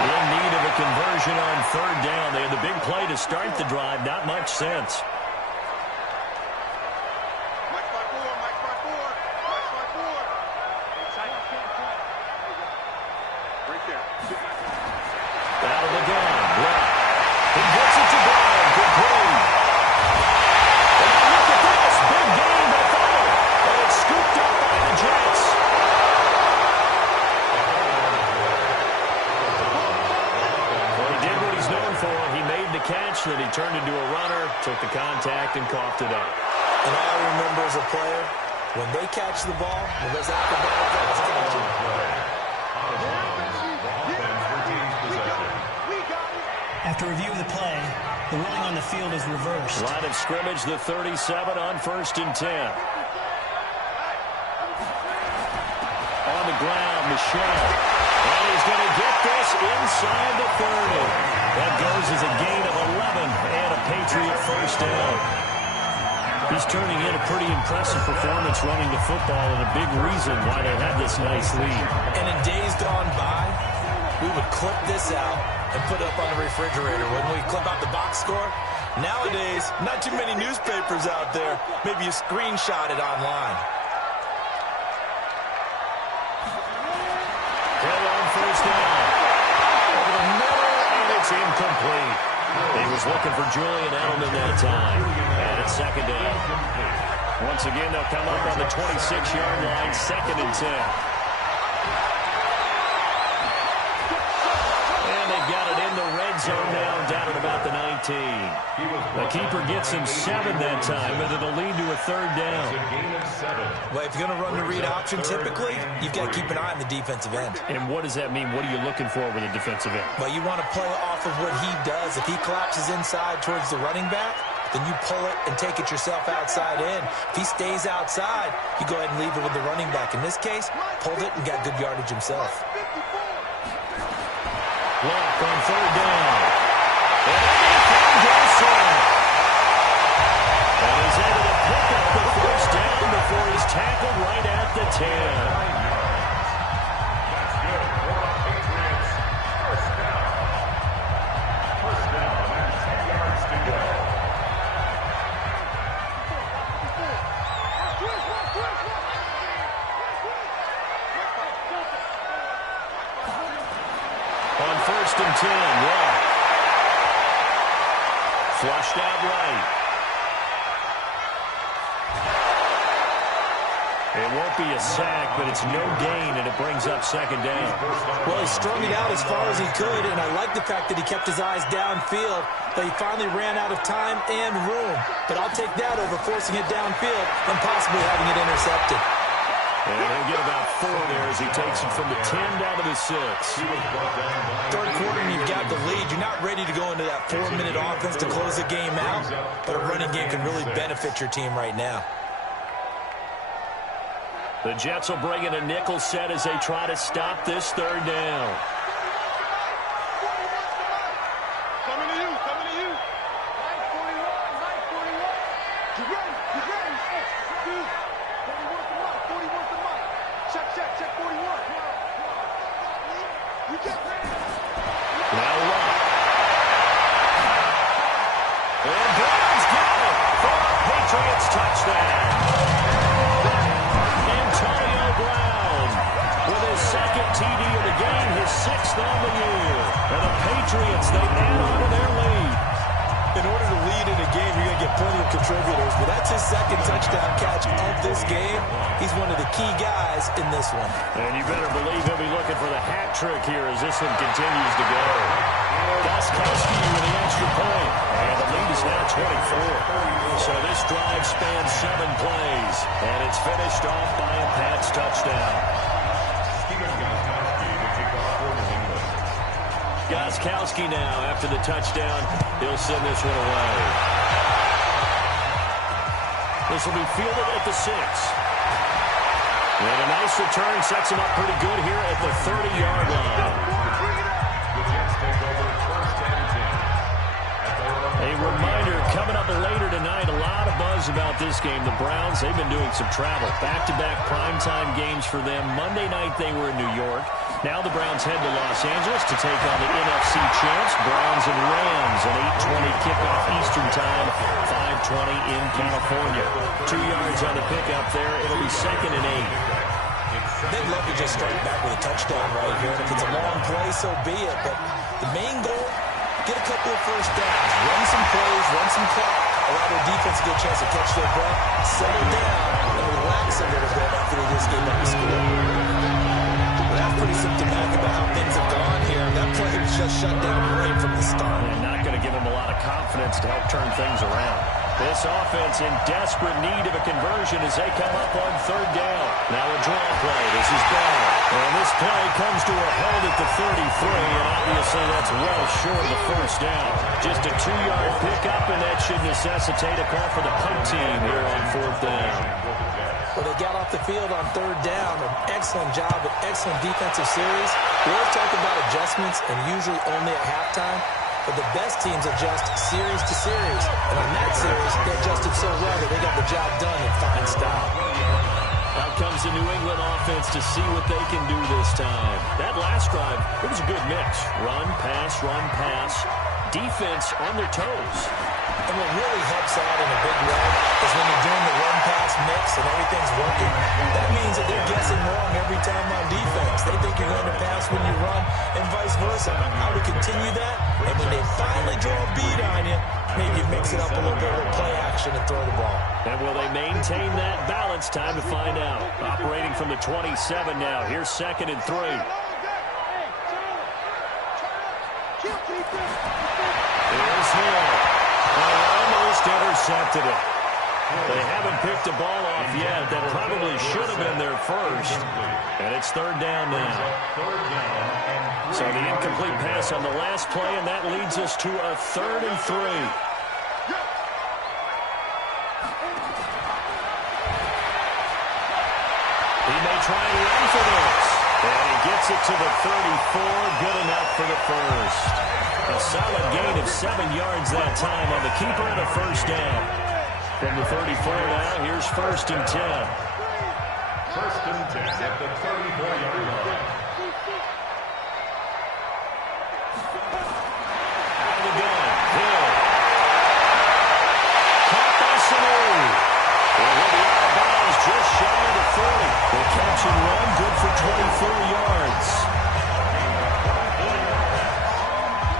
In need of a conversion on 3rd down. They had the big play to start the drive. Not much sense. Out of the gun. Luck. He gets it to Brown. Good play. And now look at this. Big game by Fuller. And it's scooped up by the Jets. He made the catch, then he turned into a runner, took the contact, and coughed it up. And all I remember as a player, when they catch the ball, when those acrobatic guys catch it. After review of the play, the ruling on the field is reversed. Line of scrimmage, the 37 on 1st and 10. On the ground, Michelle. And he's going to get this inside the 30. That goes as a gain of 11 and a Patriot 1st down. He's turning in a pretty impressive performance running the football and a big reason why they have this nice lead. And in days gone by, we would clip this out and put it up on the refrigerator. When we clip out the box score, nowadays, not too many newspapers out there. Maybe you screenshot it online. Hill on 1st down. Over the middle, and it's incomplete. He was looking for Julian Edelman that time. And it's 2nd down. Once again, they'll come up on the 26-yard line, 2nd and 10. And they've got it in the red zone now, down at about the 19. The keeper gets him 7 that time, but it'll lead to a 3rd down. Well, if you're going to run the read option, typically, you've got to keep an eye on the defensive end. And what does that mean? What are you looking for with a defensive end? Well, you want to play off of what he does. If he collapses inside towards the running back, then you pull it and take it yourself outside in. If he stays outside, you go ahead and leave it with the running back. In this case, pulled it and got good yardage himself. Luck on 3rd down. And everything goes south. And he's able to pick up the 1st down before he's tackled right at the 10. On 1st and 10, Luck. Flushed out right. It won't be a sack, but it's no gain, and it brings up 2nd down. Well, he strung it out as far as he could, and I like the fact that he kept his eyes downfield, that he finally ran out of time and room. But I'll take that over forcing it downfield and possibly having it intercepted. And he'll get about 4 there as he takes it from the 10 down to the 6. 3rd quarter, and you've got the lead. You're not ready to go into that 4-minute offense to close the game out, but a running game can really benefit your team right now. The Jets will bring in a nickel set as they try to stop this 3rd down. Coming to you, coming to you. Mike 41, Mike 41. You ready, you ready. Hey, dude. 41 to Mike, 41 to Mike. Check, check, check 41. You get ready. Now Luck. And Brown's got it for a Patriots touchdown. Antonio Brown with his 2nd TD of the game, his 6th on the year. And the Patriots, they add on to their lead. In order to lead in a game, you're going to get plenty of contributors, but that's his 2nd touchdown catch of this game. He's one of the key guys in this one. And you better believe he'll be looking for the hat trick here as this one continues to go. Gostkowski with the extra point. And the lead is now 24. So this drive spans 7 plays. And it's finished off by a Pats touchdown. Gostkowski now after the touchdown. He'll send this one away. This will be fielded at the 6. And a nice return sets him up pretty good here at the 30-yard line. A reminder, coming up later tonight, a lot of buzz about this game. The Browns, they've been doing some travel. Back-to-back primetime games for them. Monday night they were in New York. Now the Browns head to Los Angeles to take on the NFC champs, Browns and Rams, an 8:20 kickoff Eastern time, 5:20 in California. 2 yards on the pickup there. It'll be 2nd and 8. They'd love to just strike back with a touchdown right here. And if it's a long play, so be it. But the main goal, get a couple of first downs, run some plays, run some clock, allow their defense to get a chance to catch their breath, settle down, and relax a little bit after they just gave up the score. That's pretty symptomatic about how things have gone here. That play was just shut down right from the start. And not going to give them a lot of confidence to help turn things around. This offense in desperate need of a conversion as they come up on 3rd down. Now a draw play. This is Bell. And this play comes to a hold at the 33, and obviously that's well short of the 1st down. Just a 2-yard pickup, and that should necessitate a call for the punt team here on 4th down. Well, they got off the field on 3rd down. An excellent job, an excellent defensive series. We always talk about adjustments, and usually only at halftime. But the best teams adjust series to series. And on that series, they adjusted so well that they got the job done in fine style. Out comes the New England offense to see what they can do this time. That last drive, it was a good mix. Run, pass, defense on their toes. And what really helps out in a big way is when you're doing the run-pass mix and everything's working, that means that they're guessing wrong every time on defense. They think you're going to pass when you run and vice versa. How to continue that, and when they finally draw a beat on you, maybe mix it up a little bit with play action and throw the ball. And will they maintain that balance? Time to find out. Operating from the 27 now. Here's 2nd and 3. Here's Hill. Almost intercepted it. They haven't picked the ball off yet. That probably should have been their first. And it's 3rd down now. So the incomplete pass on the last play, and that leads us to a 3rd and 3. He may try and run for this. And he gets it to the 34. Good enough for the first. A solid gain of 7 yards that time on the keeper and a 1st down. From the 34 now, here's 1st and 10. 1st and 10 at the 34-yard line. Out of the gun, Hill. Caught by Sanu. And he'll be out of bounds just shy of the 40. The catch and run, good for 24 yards.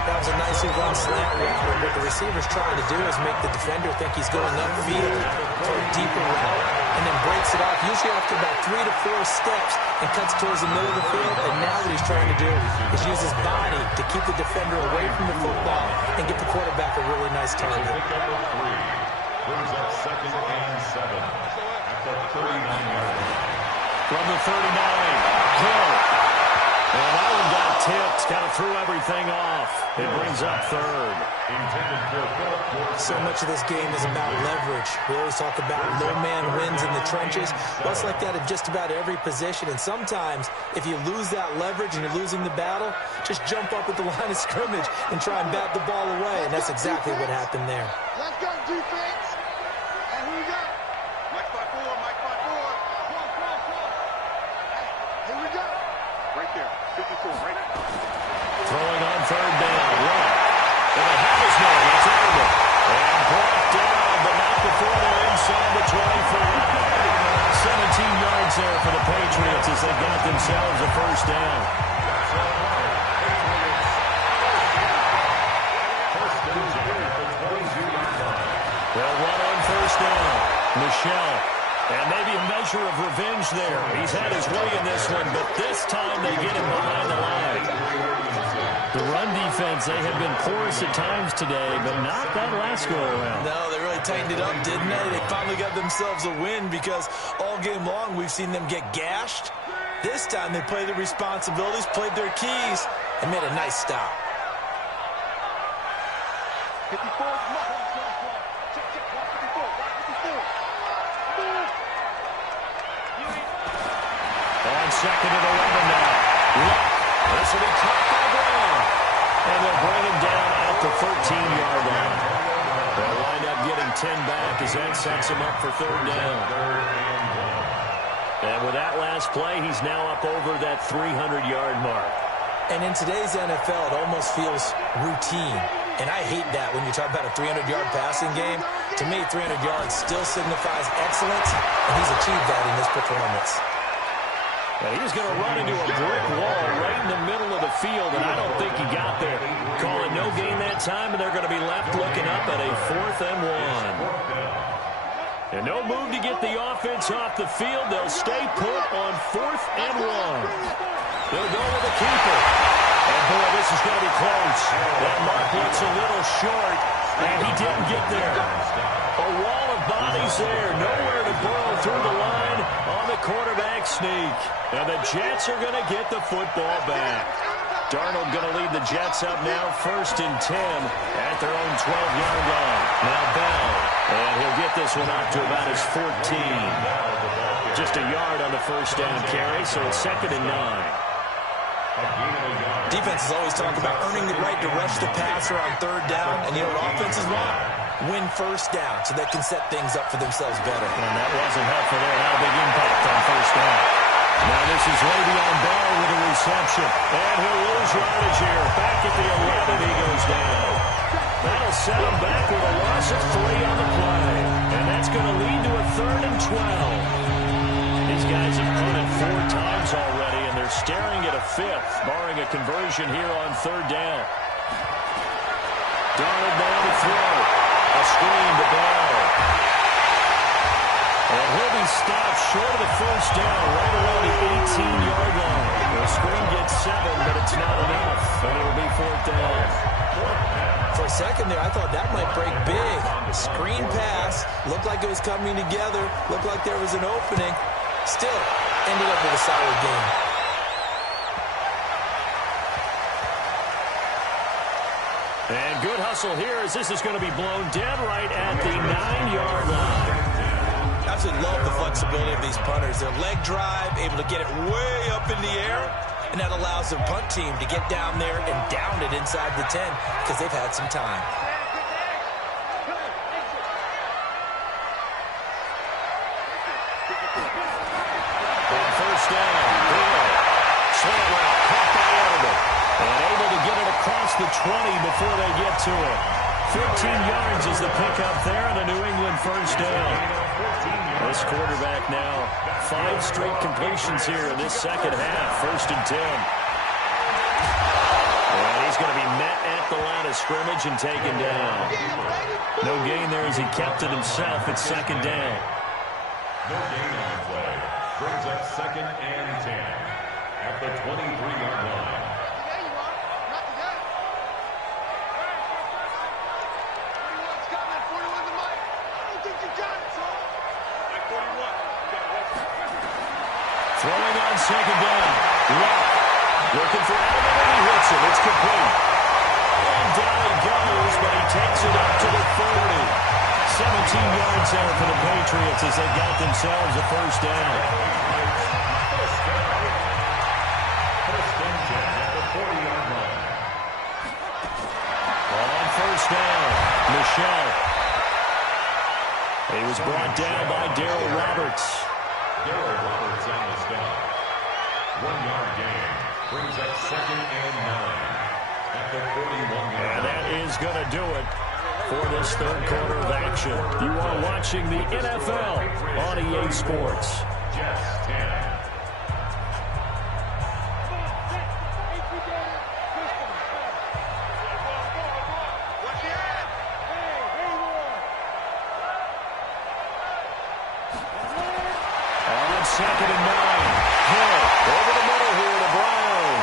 That was a nicely run slant route. What the receiver's trying to do is make the defender think he's going upfield for a deeper route and then breaks it off, usually after about 3 to 4 steps, and cuts towards the middle of the field. And now what he's trying to do is use his body to keep the defender away from the football and get the quarterback a really nice target. Brings up 2nd and 7 at the 39-yard line. From the 39, Hill. And that one got tipped, kind of threw everything off. It brings up 3rd. So much of this game is about leverage. We always talk about no man wins in the trenches. Well, it's like that in just about every position. And sometimes, if you lose that leverage and you're losing the battle, just jump up at the line of scrimmage and try and bat the ball away. And that's exactly what happened there. Let's go, defense. And who we got? Mike 5-4, Mike 5-4. Come on. Here we go. Right there, 54, right there. Throwing on 3rd down, right. And the half is known, it's over. And brought down, but not before they're inside the 24. 17 yards there for the Patriots as they got themselves a 1st down. They'll run on 1st down. Michelle And maybe a measure of revenge there. He's had his way in this one, but this time they get him behind the line. The run defense, they have been porous at times today, but not that last go-around. No, they really tightened it up, didn't they? They finally got themselves a win because all game long we've seen them get gashed. This time they played their responsibilities, played their keys, and made a nice stop. 54. Check, 154. 154. On second and 11 now. Luck. This will be caught by Brown. And they'll bring him down at the 13-yard line. They'll wind up getting 10 back as that sets him up for third down. And with that last play, he's now up over that 300-yard mark. And in today's NFL, it almost feels routine. And I hate that when you talk about a 300-yard passing game. To me, 300 yards still signifies excellence, and he's achieved that in this performance. And he's going to run into a brick wall right in the middle of the field, and I don't think he got there. Calling no gain that time, and they're going to be left looking up at a 4th and 1. And no move to get the offense off the field. They'll stay put on 4th and 1. They'll go with the keeper. And, boy, this is going to be close. That mark looks a little short, and he didn't get there. A wall of bodies there. Nowhere to burrow through the line on the quarterback sneak. And the Jets are going to get the football back. Darnold going to lead the Jets up now 1st and 10 at their own 12-yard line. Now Bell, and he'll get this one up to about his 14. Just a yard on the first down carry, so it's 2nd and 9. Defenses always talk about earning the right to rush the passer on 3rd down, and you know what offenses want? Win 1st down so they can set things up for themselves better. And that wasn't helpful there. Not a big impact on 1st down. Now this is Le'Veon Bell with a reception. And he'll lose yardage here. Back at the 11, he goes down. That'll set him back with a loss of 3 on the play. And that's going to lead to a 3rd and 12. These guys have punted 4 times already, and they're staring at a 5th, barring a conversion here on 3rd down. Darnold down to throw. A screen to Bell. And he'll be stopped short of the 1st down, right around the 18-yard line. The screen gets 7, but it's not enough, and it'll be 4th down. For a second there, I thought that might break big. Screen pass, looked like it was coming together, looked like there was an opening. Still, ended up with a solid game. And good hustle here as this is going to be blown dead right at the 9-yard line. I absolutely love the flexibility of these punters. Their leg drive, able to get it way up in the air, and that allows their punt team to get down there and down it inside the 10 because they've had some time. First down, Bill. Slant route, caught by Elder. And able to get it across the 20 before they get to it. 15 yards is the pickup there, and a New England first down. This quarterback now, 5 straight completions here in this second half. 1st and 10. And he's going to be met at the line of scrimmage and taken down. No gain there as he kept it himself. It's 2nd down. No gain on the play. Brings up 2nd and 10 at the 23-yard line. Throwing on 2nd down. Luck. Looking for Elder, and he hits it. It's complete. And down he goes, but he takes it up to the 30. 17 yards there for the Patriots as they got themselves a first down. First and 10 at the 40-yard line. On first down, Michelle. He was brought down by Darryl Roberts. Darryl Roberts on the stop. 1-yard gain. Brings up 2nd and 9 at the 41-yard line. And that is going to do it for this third quarter of action. You are watching the NFL on EA Sports. Jets 10. 2nd and 9. Hill over the middle here to Brown.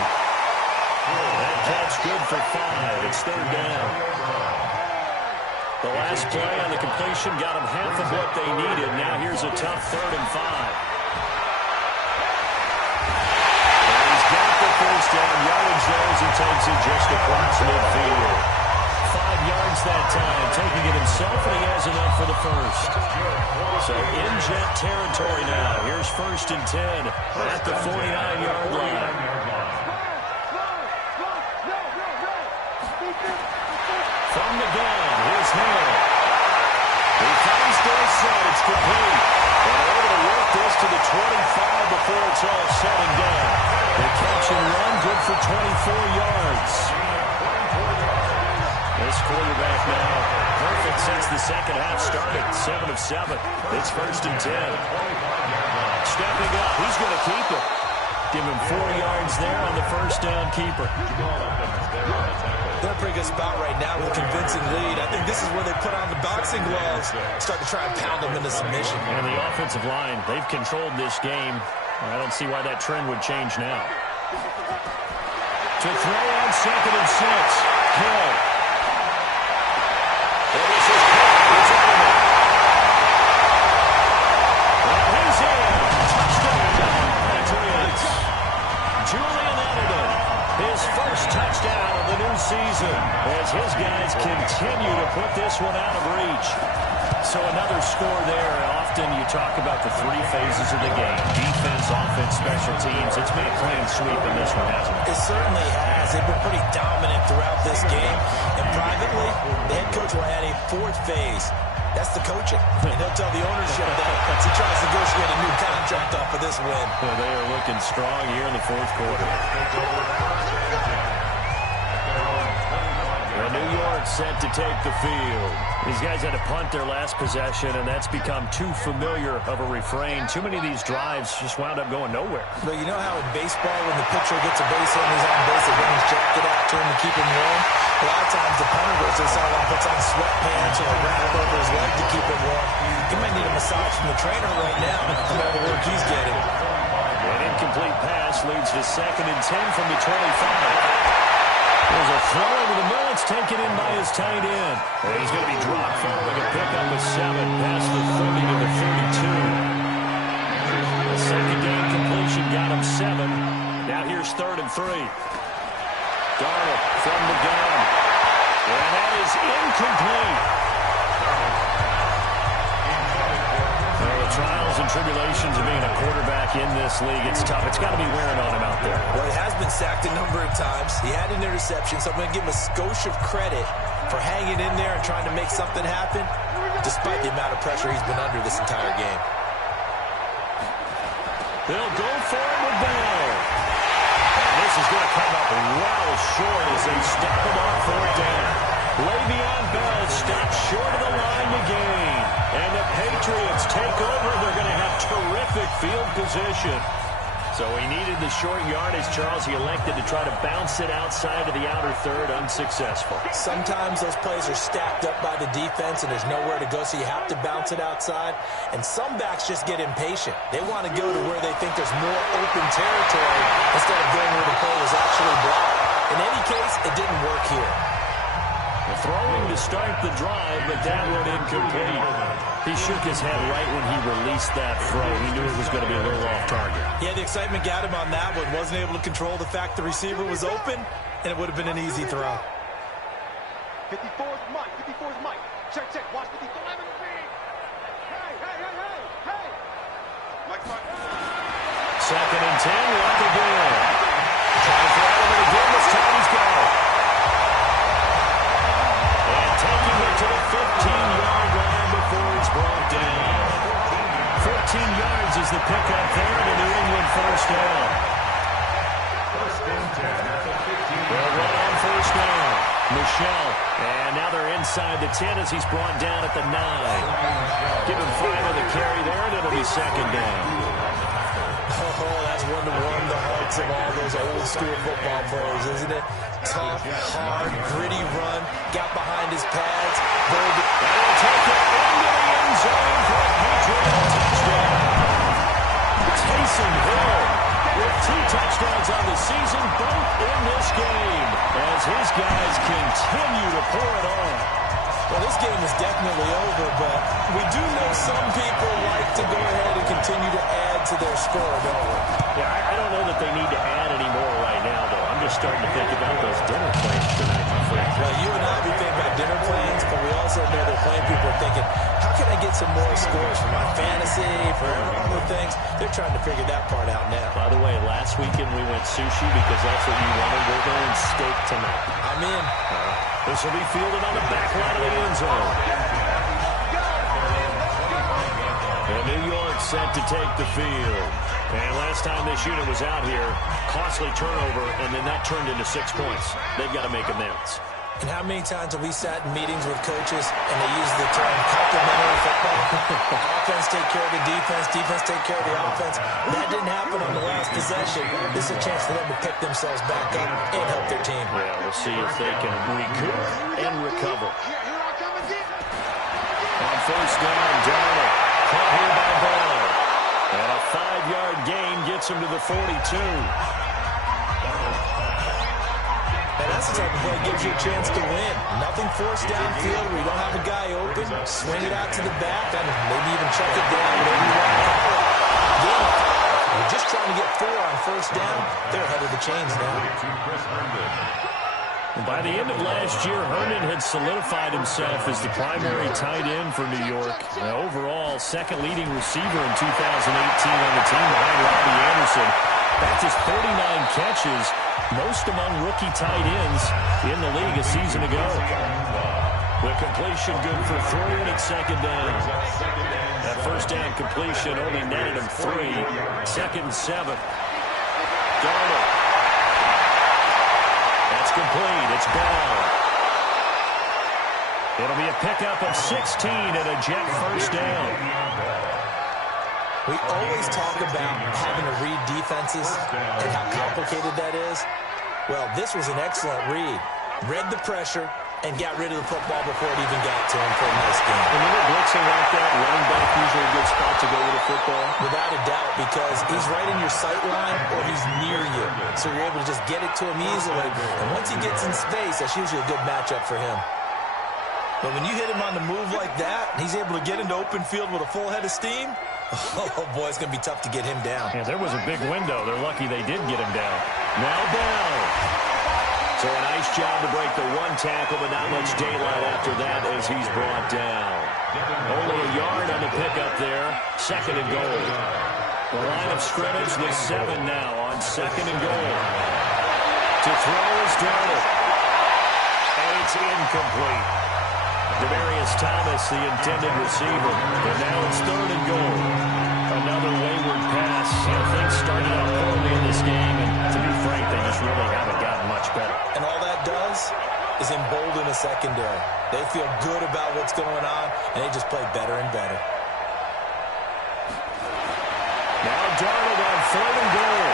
That catch good for 5. It's 3rd down. The last play on the completion got them half of what they needed. Now here's a tough 3rd and 5. And he's got the first down. Yardage there as he takes it just across midfield. 5 yards that time, taking it himself, and he has enough for the first. So in Jet territory now. Here's 1st and 10 at the 49-yard line. From the gun, here's Hill. He finds Dorsett. It's complete. And able to work this to the 25 before it's all said and done. The catch and run, good for 24 yards. This quarterback now perfect since the second half started. 7 of 7. It's 1st and 10. Stepping up, he's going to keep it. Give him 4 yards there on the first down keeper. They're in a pretty good spot right now with a convincing lead. I think this is where they put on the boxing gloves, start to try and pound them into submission. And the offensive line, they've controlled this game. I don't see why that trend would change now. To throw on 2nd and 6. Hill. And this is Hill. He's on it. And he's in. Touchdown, Patriots. Julian Edelman, his first touchdown of the new season as his guys continue to put this one out of reach. So another score there. Often you talk about the 3 phases of the game. Defense, offense, special teams. It's been a clean sweep in this one, hasn't it? It certainly has. They've been pretty dominant throughout this game. And privately, the head coach will add a 4th phase. That's the coaching. And he'll tell the ownership that as he tries to negotiate a new contract off of this win. Well, they are looking strong here in the 4th quarter. New York set to take the field. These guys had to punt their last possession, and that's become too familiar of a refrain. Too many of these drives just wound up going nowhere. But you know how in baseball, when the pitcher gets a base hit and he's on base, they bring his jacket out to him to keep him warm? A lot of times the punter goes to the sideline, puts on sweatpants or a wrap over his leg to keep him warm. He might need a massage from the trainer right now with all the work he's getting. An incomplete pass leads to 2nd and 10 from the 25. There's a throw over the middle. It's taken in by his tight end. And he's going to be dropped following a pickup of 7 past the 30 to the 32. The second down completion got him 7. Now here's 3rd and 3. Darnold from the gun. And that is incomplete. The trials and tribulations of being a quarterback in this league, it's tough. It's got to be wearing on him out there. Well, he has been sacked a number of times. He had an interception, so I'm going to give him a skosh of credit for hanging in there and trying to make something happen, despite the amount of pressure he's been under this entire game. They'll go for him with Bell. And this is going to come up well short as they stop him on 4th down. Le'Veon Bell stops short of the line to gain. And the Patriots take over. They're going to have terrific field position. So he needed the short yardage, Charles. He elected to try to bounce it outside of the outer third, unsuccessful. Sometimes those plays are stacked up by the defense and there's nowhere to go, so you have to bounce it outside. And some backs just get impatient. They want to go to where they think there's more open territory instead of going where the play was actually blocked. In any case, it didn't work here. Throwing to start the drive, but that one incomplete. He shook his head right when he released that throw. He knew it was going to be a little off target. Yeah, the excitement got him on that one. Wasn't able to control the fact the receiver was open, and it would have been an easy throw. 54's Mike. 54's Mike. Check, check. Watch 54. Hey, hey, hey, hey, hey. Mike. 2nd and 10, Luck again. Trying for Edelman again. This time he's got it. And taking it to the 15-yard line before he's brought down. 14 yards is the pickup there, and a New England first down. They'll run on first down. Michelle, and now they're inside the 10 as he's brought down at the 9. Give him 5 on the carry there, and it'll be 2nd down. Oh, that's one to warm the hearts of all those old school football players, isn't it? Tough, hard, gritty run, got behind his pads, and he'll take it into the end zone for a Patriot touchdown. 10 2 touchdowns on the season, both in this game, as his guys continue to pour it on. Well, this game is definitely over, but we do know some people like to go ahead and continue to add to their score, don't we? Yeah, I don't know that they need to add any more right now, though. I'm just starting to think about those dinner plans tonight, my friend. Well, you and I, we think about dinner plans, but we also know that plenty of people are thinking, how can I get some more scores for my fantasy, for other things? They're trying to figure that part out now. By the way, last weekend we went sushi because that's what you wanted. We're going steak tonight. I'm in. This will be fielded on the back line of the end zone. And New York set to take the field. And last time this unit was out here, costly turnover, and then that turned into 6 points. They've got to make amends. And how many times have we sat in meetings with coaches and they use the term complementary football? Offense take care of the defense, defense take care of the offense. That didn't happen on the last possession. This is a chance for them to pick themselves back up and help their team. Yeah, we'll see if they can recoup and recover. On first down, Darnold caught here by Ball. And a 5-yard gain gets him to the 42. And that's the type of play that gives you a chance to win. Nothing forced downfield where you don't have a guy open. Swing it out to the back, and maybe even check it down, whatever you want to call it. Again, you're just trying to get 4 on first down. They're ahead of the chains now. By the end of last year, Herndon had solidified himself as the primary tight end for New York. Now, overall, second leading receiver in 2018 on the team behind Robbie Anderson. That's his 39 catches, most among rookie tight ends in the league a season ago. The completion good for 3, and it's second down. That first down completion only netted him 3. Second and 7. Darnold. That's complete. It's Ball. It'll be a pickup of 16 and a Jet first down. We always talk about having to read defenses and how complicated that is. Well, this was an excellent read. Read the pressure and got rid of the football before it even got to him for a nice game. When you're blitzing like that, running back usually a good spot to go with the football. Without a doubt, because he's right in your sight line or he's near you. So you're able to just get it to him easily. And once he gets in space, that's usually a good matchup for him. But when you hit him on the move like that, and he's able to get into open field with a full head of steam, oh boy, it's going to be tough to get him down. Yeah, there was a big window. They're lucky they did get him down. Now Bell. So a nice job to break the 1 tackle, but not much daylight after that as he's brought down. Only a yard on the pickup there. Second and goal. The line of scrimmage, the 7 now on second and goal. To throw is Darnold. And it's incomplete. Demaryius Thomas, the intended receiver. And now it's third and goal. Another wayward pass. Things started out poorly in this game, and to be frank, they just really haven't gotten much better. And all that does is embolden a secondary. They feel good about what's going on, and they just play better and better. Now Darnold on third and goal.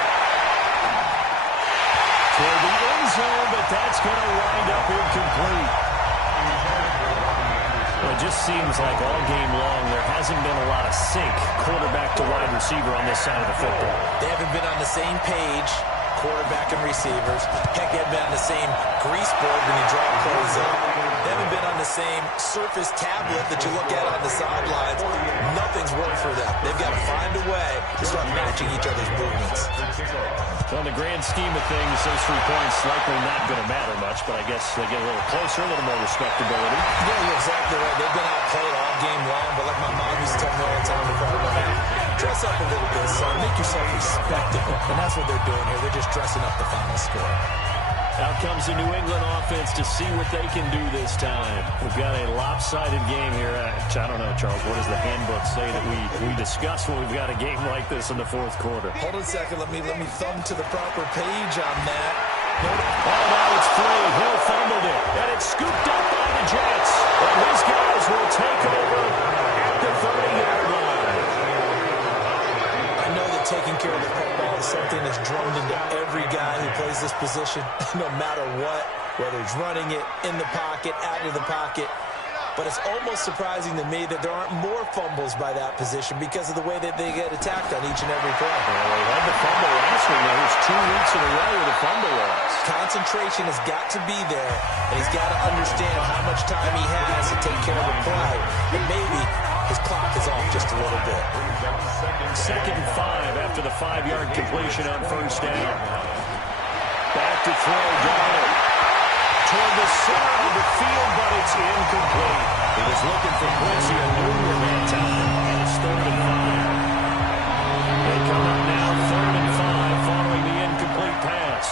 Toward the end zone, but that's going to wind up incomplete. Well, it just seems like all game long there hasn't been a lot of sync quarterback to wide receiver on this side of the football. They haven't been on the same page, quarterback and receivers. Heck, they haven't been on the same grease board when you draw plays up. They haven't been on the same surface tablet that you look at on the sidelines. Nothing's worked for them. They've got to find a way to start matching each other's movements. So in the grand scheme of things, those 3 points likely not going to matter much, but I guess they get a little closer, a little more respectability. Yeah, you're exactly right. They've been outplayed all game long, but like my mom used to tell me all the time before I went out, dress up a little bit, son. Make yourself respectable. And that's what they're doing here. They're just dressing up the final score. Out comes the New England offense to see what they can do this time. We've got a lopsided game here. I don't know, Charles, what does the handbook say that we discuss when we've got a game like this in the fourth quarter? Hold on a second. Let me thumb to the proper page on that. Oh, now it's free. Hill fumbled it, and it's scooped up by the Jets. And these guys will take over at the 30-yard line. I know that taking care of the football is something that's drummed into every guy who plays this position, no matter what, whether it's running it, in the pocket, out of the pocket. but it's almost surprising to me that there aren't more fumbles by that position because of the way that they get attacked on each and every play. Well, they had the fumble last week. Now there's 2 weeks in a row with a fumble loss. Concentration has got to be there, and he's got to understand how much time he has to take care of the play, and maybe his clock is off just a little bit. 2nd and 5 after the 5-yard completion on 1st down. Back to throw, Darnold. Toward the center of the field, but it's incomplete. He was looking for Quincy Enunwa that time, and it's 3rd and 5. They come up now 3rd and 5 following the incomplete pass.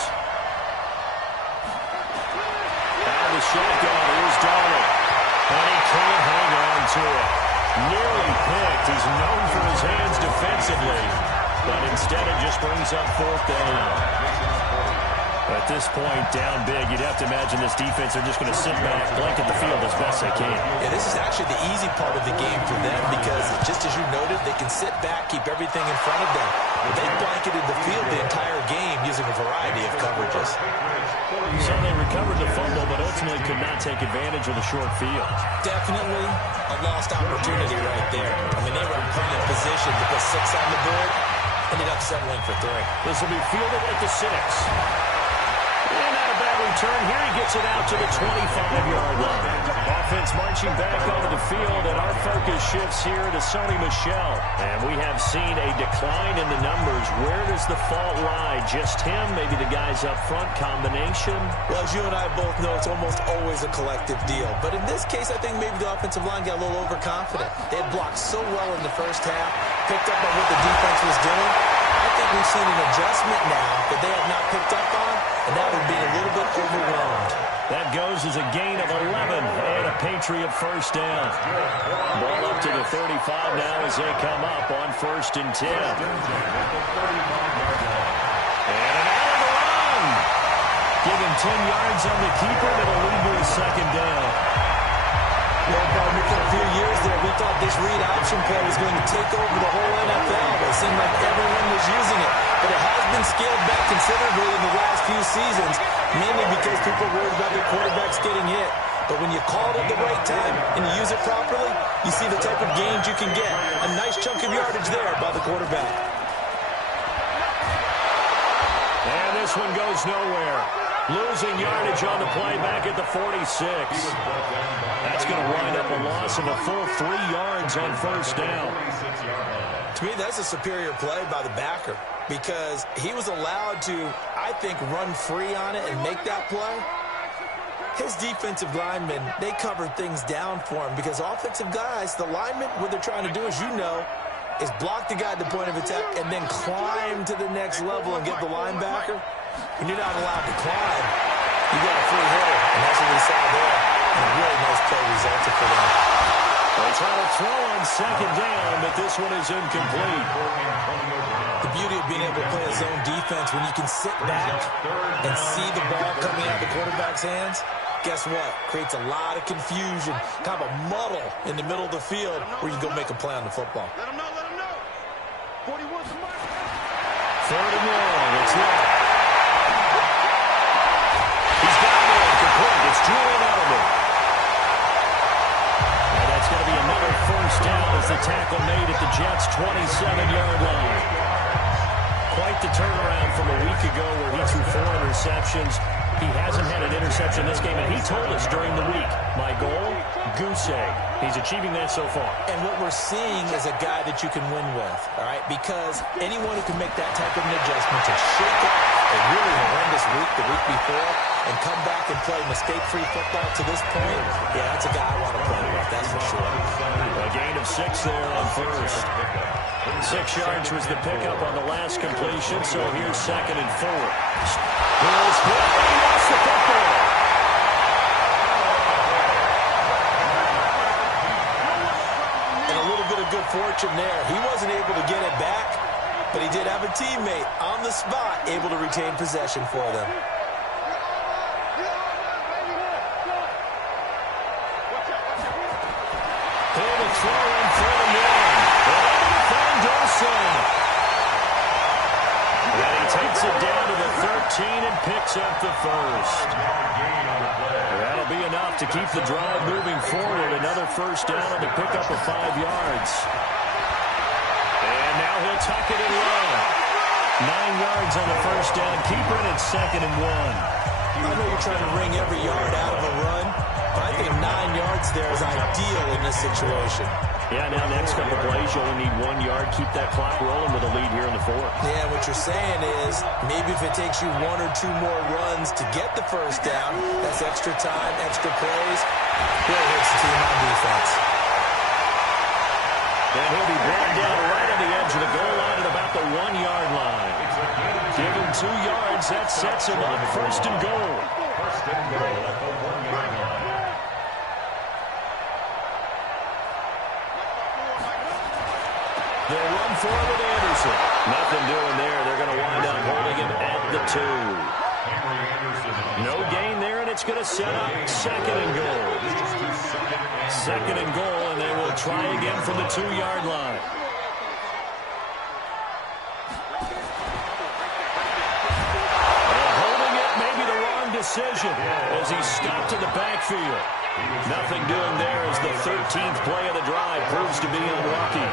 Out of the shotgun, here's Darnold. And he can't hang on to it. Nearly picked. He's known for his hands defensively, but instead it just brings up 4th down. At this point, down big, you'd have to imagine this defense are just going to sit back, blanket the field as best they can. Yeah, this is actually the easy part of the game for them because, just as you noted, they can sit back, keep everything in front of them. They blanketed the field the entire game using a variety of coverages. So they recovered the fumble, but ultimately could not take advantage of the short field. Definitely a lost opportunity right there. I mean, they were in plenty of position to put 6 on the board, ended up settling for 3. This will be fielded at the 6. And not a bad return here. He gets it out to the 25-yard line. Offense marching back onto the field, and our focus shifts here to Sony Michel. And we have seen a decline in the numbers. Where does the fault lie? Just him? Maybe the guys up front? Combination? Well, as you and I both know, it's almost always a collective deal. But in this case, I think maybe the offensive line got a little overconfident. They had blocked so well in the first half, picked up on what the defense was doing. I think we've seen an adjustment now that they have not picked up on, and now they're being a little bit overwhelmed. That goes as a gain of 11 and a Patriot 1st down. Ball up to the 35 now as they come up on 1st and 10. And an out of the run. Give him 10 yards on the keeper, and it'll lead to a 2nd down. Well, Gardner, for a few years there, we thought this read option play was going to take over the whole NFL. It seemed like everyone was using it. But it has been scaled back considerably in the last few seasons, mainly because people are worried about their quarterbacks getting hit. But when you call it at the right time and you use it properly, you see the type of gains you can get. A nice chunk of yardage there by the quarterback. And this one goes nowhere. Losing yardage on the play back at the 46. That's going to wind up a loss of a full 3 yards on 1st down. To me, that's a superior play by the backer because he was allowed to, I think, run free on it and make that play. His defensive linemen, they covered things down for him because offensive guys, the linemen, what they're trying to do, as you know, is block the guy at the point of attack and then climb to the next level and get the linebacker. When you're not allowed to climb, you got a free hitter, and that's what we saw there. And a really nice play resulted for them. They try to throw on 2nd down, but this one is incomplete. The beauty of being able to play a zone defense when you can sit back and see the ball coming out of the quarterback's hands, guess what? Creates a lot of confusion, kind of a muddle in the middle of the field where you go make a play on the football. Let him know, let him know. 41's the mark. 3rd and long. It's left. He's got one complete. It's Julian Edelman. And that's going to be another 1st down as the tackle made at the Jets' 27-yard line. Quite the turnaround from a week ago where he threw 4 interceptions. He hasn't had an interception this game, and he told us during the week, my goal, goose egg. He's achieving that so far. And what we're seeing is a guy that you can win with, all right? Because anyone who can make that type of an adjustment to shake up a really horrendous week the week before and come back and play mistake-free football to this point, yeah, that's a guy I want to play with, that's for sure. A gain of 6 there on 1st. 6 yards was the pickup on the last completion, so here's 2nd and 4. Here's Hill, he lost the football. And a little bit of good fortune there. He wasn't able to get it back, but he did have a teammate on the spot able to retain possession for them. Hill to throw in 3rd and 1. And he takes it down to the 13 and picks up the 1st. That'll be enough to keep the drive moving forward. Another first down on the pickup of 5 yards. And now he'll tuck it and run. 9 yards on the first down. Keeper it at 2nd and 1. I know you're trying to wring every yard out of a run, but I think 9 yards there is ideal in this situation. Yeah, now next couple plays, you only need 1 yard. Keep that clock rolling with a lead here in the 4th. Yeah, what you're saying is maybe if it takes you 1 or 2 more runs to get the first down, that's extra time, extra plays. Really hurts the team on defense. And he'll be brought down right on the edge of the goal line at about the 1 yard line. Give him 2 yards. That sets him up 1st and goal. First and goal at the 1 yard line. They'll run for it with Anderson. Nothing doing there. They're going to wind up holding him at the 2. No gain there, and it's going to set up 2nd and goal. 2nd and goal, and they will try again from the 2 yard line. And holding it may be the wrong decision as he stopped in the backfield. Nothing doing there as the 13th play of the drive proves to be unlucky.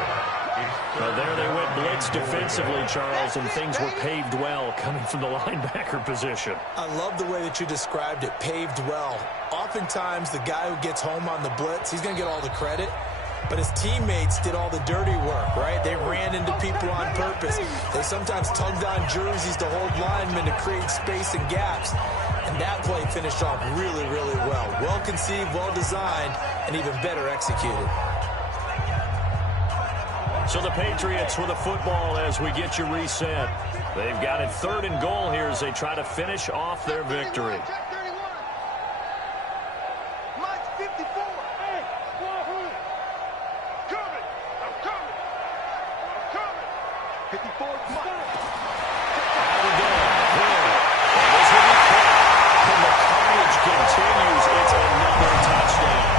Well, there they went blitz defensively, Charles, and things were paved well coming from the linebacker position. I love the way that you described it, paved well. Oftentimes, the guy who gets home on the blitz, he's going to get all the credit, but his teammates did all the dirty work, right? They ran into people on purpose. They sometimes tugged on jerseys to hold linemen to create space and gaps, and that play finished off really, really well. Well-conceived, well-designed, and even better executed. So the Patriots with a football as we get you reset. They've got it 3rd and goal here as they try to finish off their victory. Mike's 54. Hey, coming. I'm coming. 54 Mike. Out we go. Here. And this will be caught. And the coverage continues. It's another touchdown.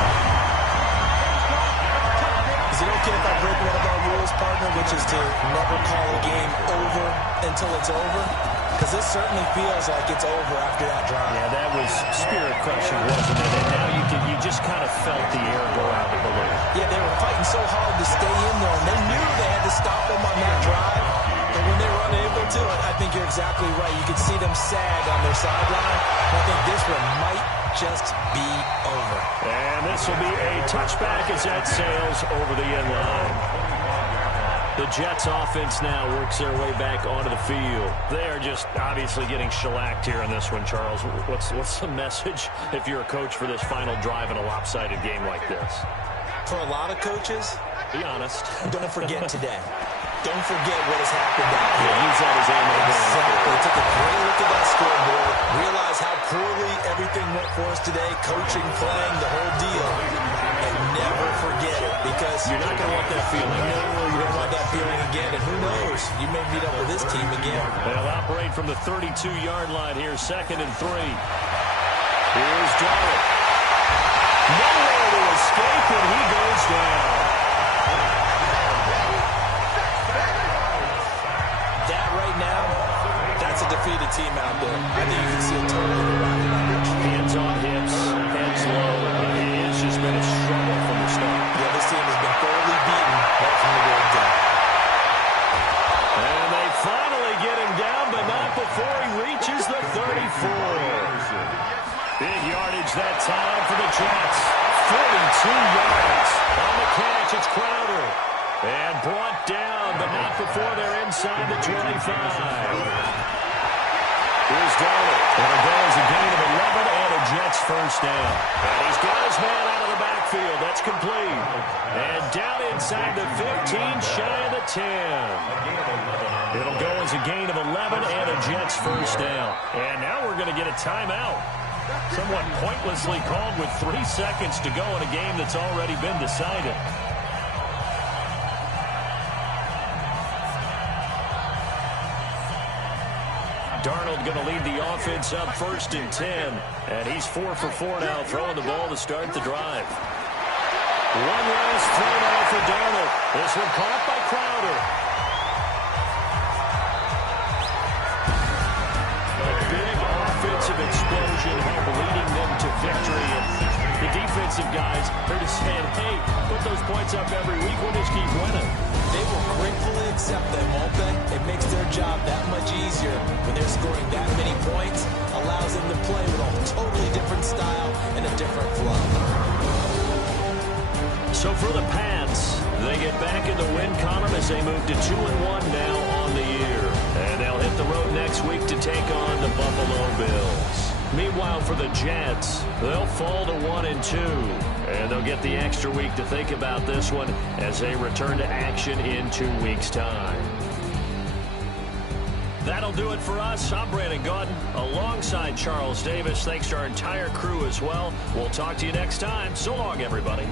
Is it okay if I break one of our rules, partner, which is to never call a game over until it's over? Because this certainly feels like it's over after that drive. Yeah, that was spirit-crushing, wasn't it? And now you just kind of felt the air go out of the balloon. Yeah, they were fighting so hard to stay in there, and they knew they had to stop them on that drive. But when they were unable to, I think you're exactly right. You could see them sag on their sideline. I think this one might just be over. And this will be a touchback as that sails over the end line. The Jets offense now works their way back onto the field. They are just obviously getting shellacked here in this one, Charles. What's the message if you're a coach for this final drive in a lopsided game like this? For a lot of coaches, be honest. Don't forget today. Don't forget what has happened out here. Use that as ammo. Exactly. Take a great look at that scoreboard. Realize how poorly everything went for us today. Coaching, playing, the whole deal. And never forget it, because you're not going to want that feeling. No, you don't want that feeling again. And who knows? You may meet up with this team again. They'll operate from the 32-yard line here, 2nd and 3. Here's Jarrett. Nowhere to escape, and he goes down. That right now, that's a defeated team out there. I think you can see it totally around the language. Hands on hips, heads low. It's just been a struggle from the start. Yeah, this team has been thoroughly beaten right from the word go. And they finally get him down, but not before he reaches the 34. Big yardage that time for the Jets. 42 yards. On the catch, it's Crowder. And brought down, but not before they're inside the 25. Here's Darnold. And it goes a gain of 11 and a Jets first down. And he's got his man out of the backfield. That's complete. And down inside the 15, shy of the 10. It'll go as a gain of 11 and a Jets first down. And now we're going to get a timeout. Somewhat pointlessly called with 3 seconds to go in a game that's already been decided. Darnold going to lead the offense up 1st and 10. And he's 4 for 4 now, throwing the ball to start the drive. One last throw now for Darnold. This one caught by Crowder. A big offensive explosion helped leading them to victory. And the defense defensive guys, they're just saying, hey, put those points up every week. We'll just keep winning. They will gratefully accept them, won't they? It makes their job that much easier when they're scoring that many points. Allows them to play with a totally different style and a different flow. So for the Pats, they get back in the win column as they move to 2-1 now on the year. And they'll hit the road next week to take on the Buffalo Bills. Meanwhile, for the Jets, they'll fall to 1-2. And they'll get the extra week to think about this one as they return to action in 2 weeks' time. That'll do it for us. I'm Brandon Gaudin alongside Charles Davis. Thanks to our entire crew as well. We'll talk to you next time. So long, everybody.